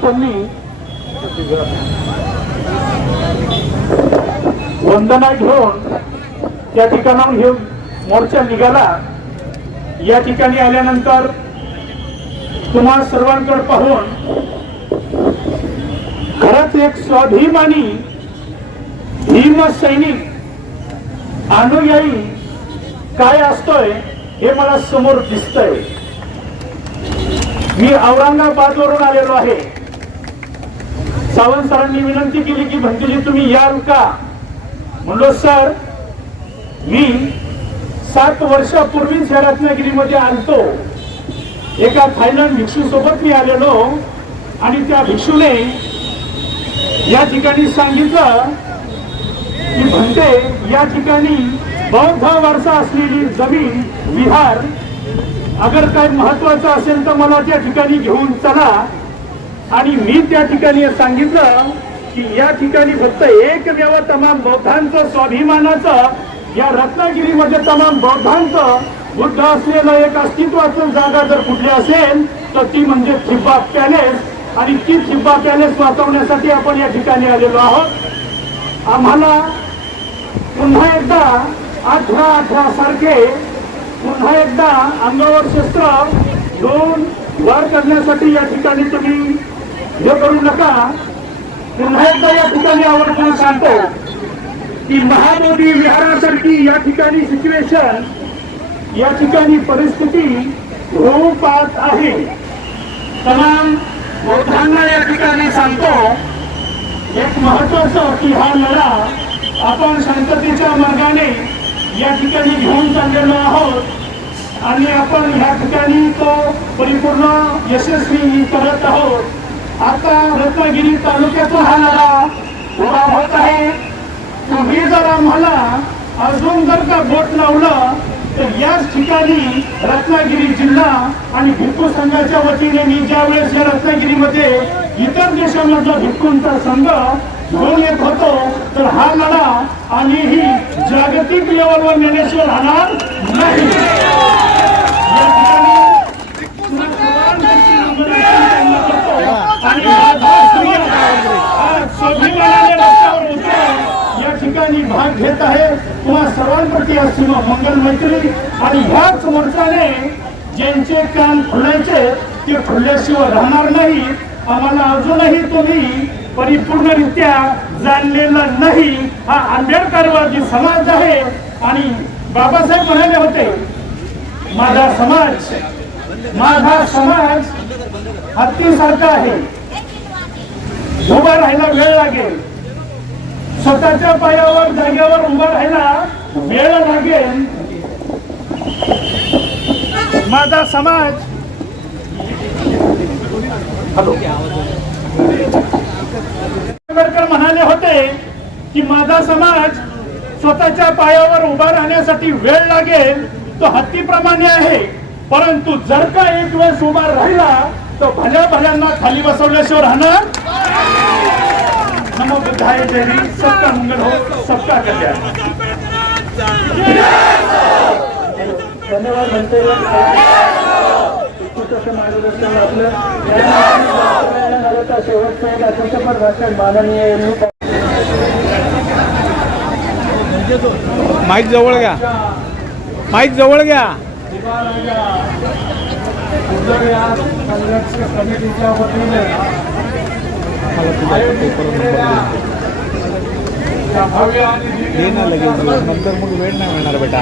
त्यांनी वंदना घेऊन त्या ठिकाणाहून हे मोर्चा निघाला. या ठिकाणी आल्यानंतर तुम्हा सर्वांकडे पाहून खरंच एक स्वाभिमानी भीम सैनिक अनुयायी काय असतोय हे मला समोर दिसतंय. मी औरंगाबाद वरून आलेलो आहे. सावंत सरांनी विनंती केली की भंतेजी तुम्ही याल का? म्हणलो सर, मी 7 वर्षापूर्वी रत्नागिरीमध्ये आलतो एका थायलंड भिक्षू सोबत मी आलेलो आणि त्या भिक्षूने या ठिकाणी सांगितलं की म्हणते या ठिकाणी बौद्ध वारसा असलेली जमीन विहार अगर काही महत्वाचं असेल तर मला त्या ठिकाणी घेऊन चला. आणि मी त्या ठिकाणी सांगितलं की या ठिकाणी फक्त एकमेव तमाम बौद्धांचं स्वाभिमानाचं या रत्नागिरीमध्ये तमाम बौद्धांचं बुद्ध असलेलं एक अस्तित्वाचं जागा जर कुठली असेल तर ती म्हणजे थिब्बा पॅलेस. आणि ती थिब्बा पॅलेस वाचवण्यासाठी आपण या ठिकाणी आलेलो आहोत. आम्हाला पुन्हा एकदा 18-18 सारखे पुन्हा एकदा अंगावर शस्त्र घेऊन वार करण्यासाठी या ठिकाणी तुम्ही हे करू नका. पुन्हा एकदा या ठिकाणी आवर्जून सांगतो की महाबोधी विहारासारखी या ठिकाणी सिच्युएशन या ठिकाणी परिस्थिती होऊ पाहत आहे. तमाम बौद्धांना या ठिकाणी सांगतो एक महत्वाचं की हा लढा आपण शांततेच्या मार्गाने या ठिकाणी घेऊन चाललेलो आहोत आणि आपण या ठिकाणी तो परिपूर्ण यशस्वी करत आहोत. आता रत्नागिरी तालुक्याचा हा लढा उभा होत आहे. तुम्ही जर आम्हाला अजून जर का बोट लावलं तर याच ठिकाणी रत्नागिरी जिल्हा आणि भिक्खू संघाच्या वतीने मी ज्या वेळेस या रत्नागिरीमध्ये इतर देशांमधला भिक्खूंचा संघ घेऊन येत होतो तर हा लढा आम्हीही जागतिक लेवलवर नेण्याशिवाय राहणार नाही. या ठिकाणी आणि स्वाभिमानाने रस्त्यावर उतरून या ठिकाणी भाग घेत आहे. तुम्हा सर्वांप्रती सीमा मंगल मैत्री. आणि ह्याच मोर्चाने ज्यांचे कान खुलायचे ते खुलल्याशिवाय राहणार नाही. आम्हाला अजूनही तुम्ही परिपूर्णरित्या जाणलेला नाही. हा आंबेडकरवादी समाज आहे. आणि बाबासाहेब म्हणाले होते माझा समाज हत्तीसारखा आहे. उभा राहायला वेळ लागेल. स्वतःच्या पायावर जागेवर उभा राहायला वेळ लागेल. माझा समाज आंबेडकर म्हणाले होते की माझा समाज स्वतःच्या पायावर उभा राहण्यासाठी वेळ लागेल तो हत्तीप्रमाणे आहे. परंतु जर का एक वेळेस उभा राहिला तर भल्यांना खाली बसवल्याशिवाय राहणार. नमो बुद्धाय जय हिंद. सबका मंगल हो, सबका कल्याण. धन्यवाद म्हणते मार्गदर्शन आपलं शेवटचं एक अत्यंत भाषण माननीय माईक जवळ घ्या. माईक जवळ घ्या. कमिटीच्या वतीने नंतर मग वेळ नाही मिळणार बेटा.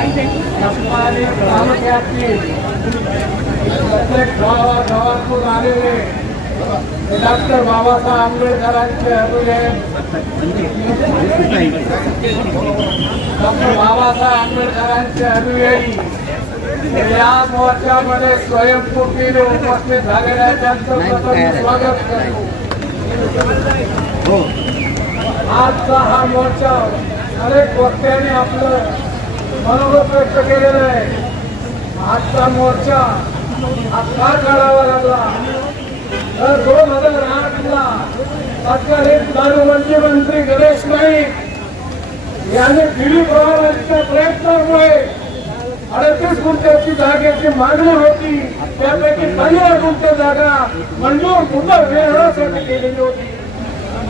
प्रत्येक गावातून आलेले डॉक्टर बाबासाहेब आंबेडकरांचे अनुयायी या मोर्चामध्ये स्वयंस्फूर्तीने उपस्थित झालेल्या त्यांचं प्रथम स्वागत करतो. आजचा हा मोर्चा अनेक वक्त्यांनी आपलं मनोगत व्यक्त केलेलं आहे. आजचा मोर्चा का काढावा लागला तर 2008ला तत्कालीन दारूबंदी मंत्री गणेश नाईक यांनी दिलीप पवारांच्या प्रयत्नामुळे 38 गुंठ्याची जागेची मागणी होती. त्यापैकी 15 गुंठे जागा मंजूर बुद्ध विहारासाठी केलेली होती.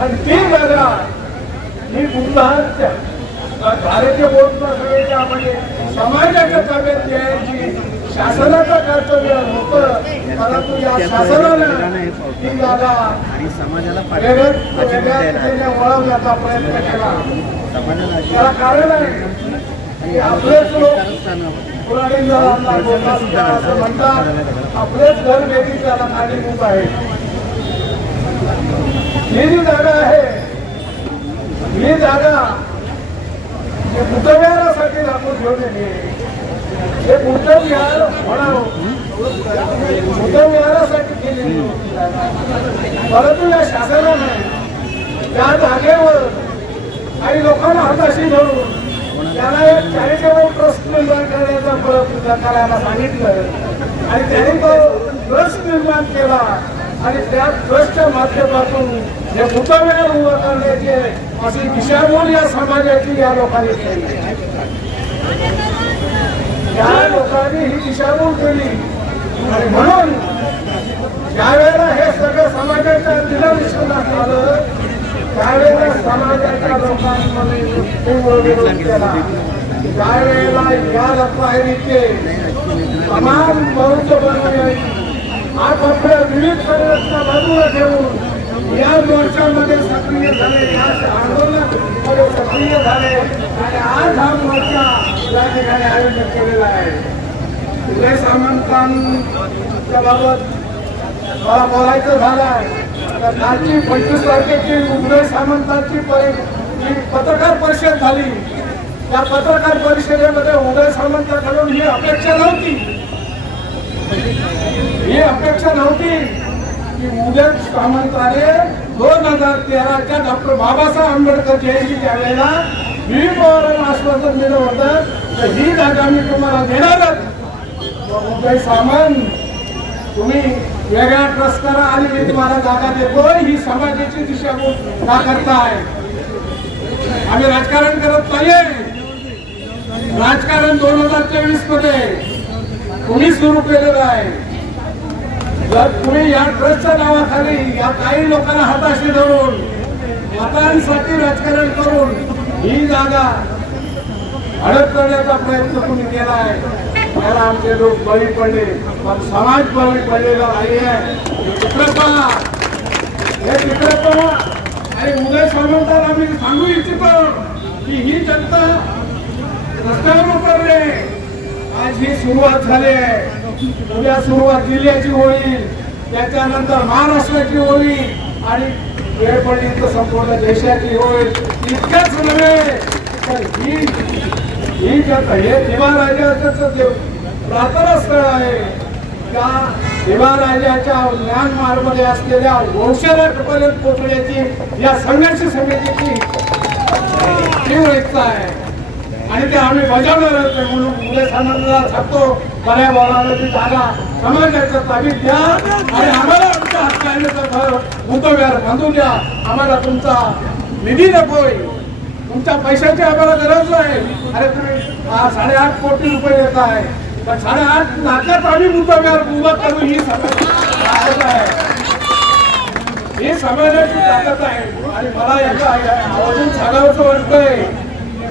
आणि ती जागा ही बुद्धांच्या भारतीय बौद्ध म्हणजे समाजाच्या ताब्यात द्यायची शासनाचं कर्तव्य होतं. परंतु या शासनानं ही जागा वेगळ्या वळवण्याचा प्रयत्न केला. त्याला कारण आहे की आपलेच लोक असं म्हणतात आपलेच घर वेगळी त्याला कारणीभूत आहे. ही जी जागा आहे ही जागा बुद्धविहारासाठी आपण घेऊन येणे. हे बुद्धविहार म्हणावं बुद्धविहारासाठी केलेली होती जागा. परंतु या शासनाने या जागेवर काही लोकांना हाताशी धरून त्याला एक चॅरिटेबल ट्रस्ट निर्माण करण्याचा प्रयत्न करायला सांगितलं आणि त्यांनी तो ट्रस्ट निर्माण केला आणि त्या ट्रस्टच्या माध्यमातून हे बुद्धविहार उभं करण्याची अशी दिशाभूल या समाजाची या लोकांनी केली. या लोकांनी ही दिशाभूल केली आणि म्हणून ज्यावेळेला हे सगळं समाजाच्या दिलाविषयात आलं त्यावेळेला समाजाच्या लोकांमध्ये तीव्र विरोध केला. त्यावेळेला या रत्नागिरीचे तमाम बौद्ध बनवण्याची आपापल्या विविध संघटना बाजूला ठेवून या मोर्चामध्ये सक्रिय झाले, या आंदोलनामध्ये सक्रिय झाले आणि आज हा मोर्चा या ठिकाणी आयोजित केलेला आहे. उदय सामंतांच्या बाबत मला बोलायचं झालं तर कालची 25 तारखेची उदय सामंतांची पत्रकार परिषद झाली. त्या पत्रकार परिषदेमध्ये उदय सामंतांकडून ही अपेक्षा नव्हती की उदय सामंताने 2013च्या डॉक्टर बाबासाहेब आंबेडकर जयंतीच्या वेळेला पवारांना आश्वासन दिलं होतं तर ही जागा मी तुम्हाला देणारच. उदय सामंत तुम्ही वेगळा ट्रस्ट करा आणि मी तुम्हाला जागा देतो, ही समाजाची दिशाभूल का करताय? आम्ही राजकारण करत नाहीये. राजकारण 2023 मध्ये तुम्ही सुरू केलेलं आहे. जर तुम्ही या ट्रस्टच्या नावाखाली या काही लोकांना हाताशी धरून मतांसाठी राजकारण करून ही जागा हडप करण्याचा प्रयत्न तुम्ही केला आहे, त्याला आमचे लोक बळी पडले, पण समाज बळी पडलेला नाही आहे. हे चित्रपट आणि उदय सामंतांना मी सांगू इच्छितो की ही जनता रस्त्यावर उतरले. आज ही सुरुवात झाली आहे. उद्या सुरुवात जिल्ह्याची होईल, त्याच्यानंतर महाराष्ट्राची होईल आणि वेळ पडली तर संपूर्ण देशाची होईल. इतकंच नव्हे तर ही जनता हे दिवाराजाचं प्रार्थना स्थळ आहे. त्या दिवाराजाच्या म्यानमारमध्ये असलेल्या वंशजापर्यंत पोहोचण्याची या संघर्ष समितीची तीव्र इच्छा आहे आणि ते आम्ही बजावणारच आहे. म्हणून उदय सामंतांना सांगतो बऱ्या बोलायची जागा समाजाच्या ताब्यात द्या आणि आम्हाला आमच्या हक्काने बुद्धविहार बांधून द्या. आम्हाला तुमचा निधी नकोय, तुमच्या पैशाची आम्हाला गरज नाही. अरे तुम्ही 8.5 कोटी रुपये देत आहे पण 8.5 लाखात आम्ही बुद्धविहार उभा करू ही ताकद आहे, ही समाजाची ताकद आहे. आणि मला याचा आवाजून सांगावंसं वाटतंय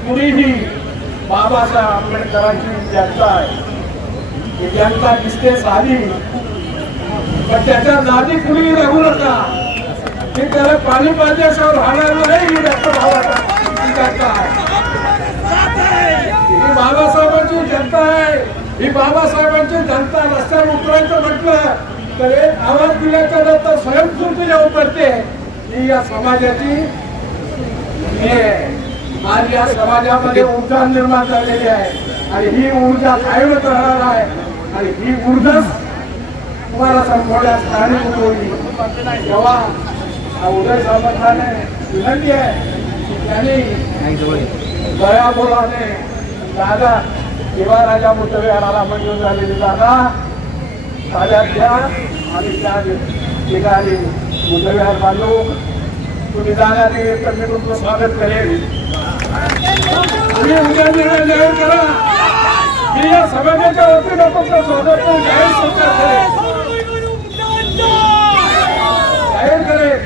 कुणीही बाबासाहेब आंबेडकरांची जनता आहे. ही जनता दिसते साधी पण त्याच्या जाती कुणीही राहू नका. की त्याला पाणी पाहिजेशिवाय राहणार नाही ही डॉक्टर जनता आहे. ही बाबासाहेबांची जनता आहे. ही बाबासाहेबांची जनता रस्त्यावर उतरायचं म्हटलं तर एक आवाज दिल्याच्या नंतर स्वयंस्फूर्ती जेव्हा पडते ही या समाजाची आज या समाजामध्ये ऊर्जा निर्माण झालेली आहे आणि ही ऊर्जा कायमच राहणार आहे आणि ही ऊर्जा तुम्हाला संपवण्यास कारणीभूत होईल. जेव्हा उदय सामंताने विनंती आहे त्यांनी दयाबोलाने जागा दिवाराजा बुद्धविहाराला मंजूर झालेली जागा ताब्यात घ्या आणि त्या ठिकाणी बुद्धविहार बांधू. तुम्ही जागा दिली तर मी तुमचं स्वागत करेन. तुम्ही उद्या निर्णय जाहीर करा, मी या समाजाच्या वतीनं तुमचं स्वागत जाहीर करेन.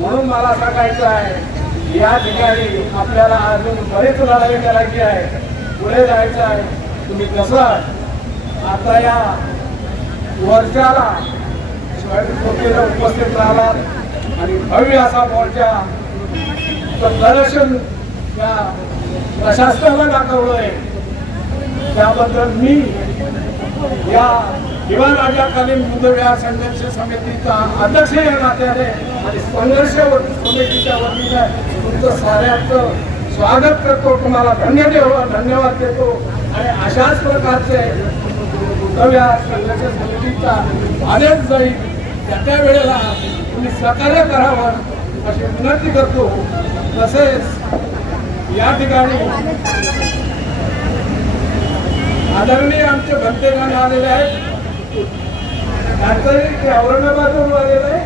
म्हणून मला सांगायचं आहे या ठिकाणी आपल्याला अजून बरेच लढाई करायची आहे, पुढे जायचं आहे. तुम्ही कसं आता या मोर्चाला स्वयंस्फूर्तीने उपस्थित राहणार आणि भव्य असा मोर्चा प्रदर्शन या प्रशासनाला दाखवलंय त्याबद्दल मी या दिवाराजाकालीन बुद्धविहार संघर्ष समितीचा अध्यक्ष या नात्याने आणि संघर्ष समितीच्या वतीने तुमचं साऱ्यांचं स्वागत करतो. तुम्हाला धन्यवाद देतो आणि अशाच प्रकारचे बुद्धविहार संघर्ष समितीचा आदेश जाईल त्या वेळेला तुम्ही सहकार्य करावं अशी विनंती करतो. तसेच या ठिकाणी आदरणीय आमचे भंतेगण आलेले आहेत. त्यांचंही औरंगाबादवरून आलेलं आहे.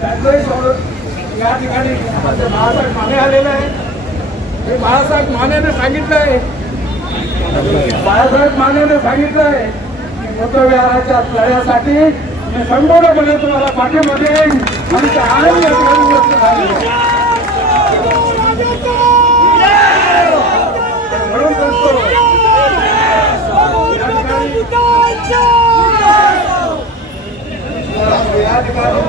त्यांचंही या ठिकाणी आमचे बाळासाहेब माने आलेले आहे. हे बाळासाहेब मानेने सांगितलं आहे की बुद्धविहाराच्या लढ्यासाठी मी संपूर्णपणे तुम्हाला पाठिंबा देईन. आमच्या आणि या ठिकाणी व्यक्त झालेलं आहे. म्हणून सांगतो, या ठिकाणी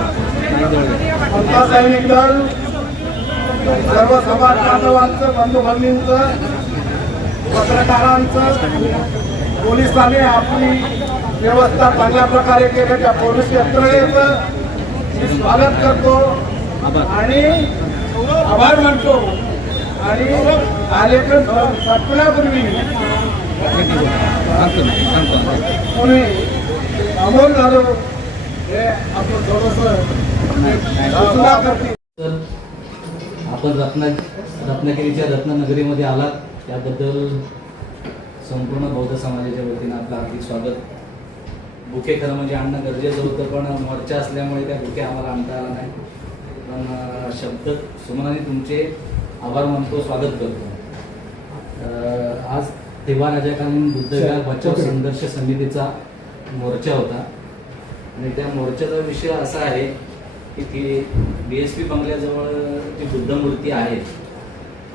समता सैनिक दल, सर्व समाज बांधवांचं, बंधू भगिनींचं, पत्रकारांचं, पोलिसांनी आपली व्यवस्था चांगल्या प्रकारे केली त्या पोलीस यंत्रणेचं मी स्वागत करतो आणि आभार मानतो. आणि आलेखन संपण्यापूर्वी कोणी अमोल झालो हे आपण थोडंसं सूचना करतील. तर आपण रत्नागिरीच्या रत्ननगरीमध्ये आलात त्याबद्दल संपूर्ण बौद्ध समाजाच्या वतीनं आपलं हार्दिक स्वागत. बुके खरं म्हणजे आणणं गरजेचं होतं, पण मोर्चा असल्यामुळे त्या बुके आम्हाला आणता आला नाही. पण शब्द सुमनाने तुमचे आभार मानतो, स्वागत करतो. आज तेव्हा राजाकालीन बुद्धविहार बचाव संघर्ष समितीचा मोर्चा होता आणि त्या मोर्चाचा विषय असा आहे की ती BSP बंगल्याजवळ जी बुद्धमूर्ती आहे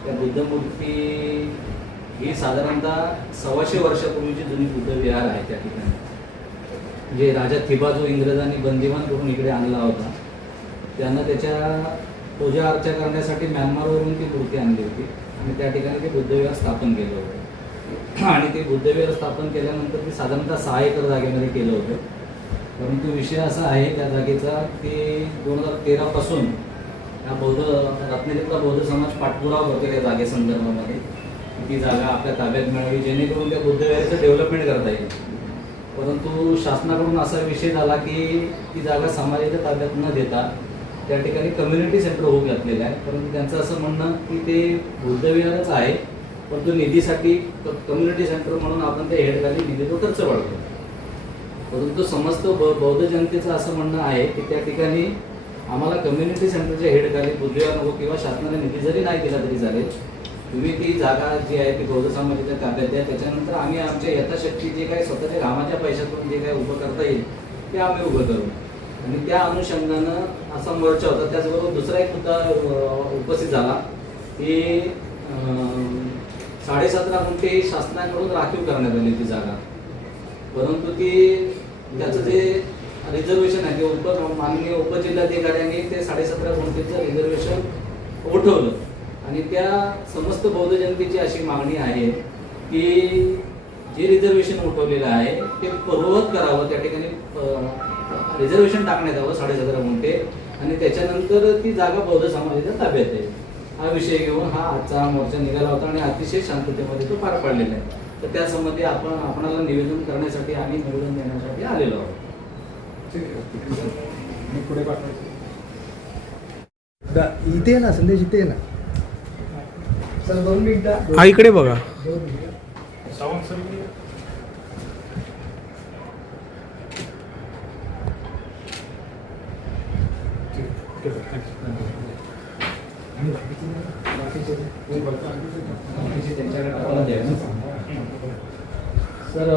त्या बुद्धमूर्ती ही साधारणतः 125 वर्षापूर्वीची जुनी बुद्धविहार आहे. त्या ठिकाणी म्हणजे राजा थिबा जो इंग्रजांनी बंदिवान करून इकडे आणला होता त्यानं त्याच्या पूजा अर्चा करण्यासाठी म्यानमारवरून ती मूर्ती आणली होती आणि त्या ठिकाणी ते बुद्धविहार स्थापन केलं होतं. आणि ते बुद्धविहार स्थापन केल्यानंतर ते साधारणतः 6 एकर जागेमध्ये केलं होतं. परंतु विषय असा आहे त्या जागेचा की 2013 पासून हा रत्नागिरीतला बौद्ध समाज पाठपुरावा करतो त्या जागेसंदर्भामध्ये ती जागा आपल्या ताब्यात मिळावी जेणेकरून त्या बुद्धविहाराचं डेव्हलपमेंट करता येईल. परंतु शासनाकडून असा विषय झाला की ती जागा समाजाच्या ताब्यात न देता त्या ठिकाणी कम्युनिटी सेंटर होऊ घातलेलं आहे. परंतु त्यांचं असं म्हणणं की ते बुद्धविहारच आहे परंतु निधीसाठी कम्युनिटी सेंटर म्हणून आपण त्या हेडखाली निधीचा खर्च वाढवतो. परंतु समस्त बौद्ध जनतेचं असं म्हणणं आहे की त्या ठिकाणी आम्हाला कम्युनिटी सेंटरच्या हेडखाली बुद्धविहार नको किंवा शासनाने निधी जरी नाही दिला तरी चालेल, तुम्ही ती जागा जी आहे ती बौद्ध समाजाच्या ताब्यात द्या. त्याच्यानंतर आम्ही आमच्या यथाशक्ती जे काही स्वतःच्या कामाच्या पैशातून जे काही उभं करता येईल ते आम्ही उभं करू. आणि त्या अनुषंगानं असा मोर्चा होता. त्याचबरोबर दुसरा एक मुद्दा उपस्थित झाला की 17.5 गुंठे शासनाकडून राखीव करण्यात आली ती जागा. परंतु त्याचं जे रिझर्वेशन आहे ते माननीय उपजिल्हाधिकाऱ्यांनी ते 17.5 गुंठेचं रिझर्वेशन उठवलं आणि त्या समस्त बौद्ध जनतेची अशी मागणी आहे की जे रिझर्वेशन उठवलेलं आहे ते पूर्ववत करावं. त्या ठिकाणी रिझर्वेशन टाकण्यात यावं 17.5 गुंठे आणि त्याच्यानंतर ती जागा बौद्ध समाजाच्या ताब्यात आहे. हा विषय घेऊन हा आजचा मोर्चा निघाला होता आणि अतिशय शांततेमध्ये तो पार पाडलेला आहे. तर त्या संबंधी आपणाला निवेदन करण्यासाठी आणि निवेदन देण्यासाठी आलेलो आहोत. इथे ना संदेश इथे ना सर 2 मिनिटं हा इकडे बघा. सर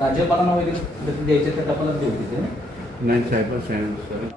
राज्यपालांना वगैरे द्यायचे त्या टपालाच देऊ तिथे नाही साहेब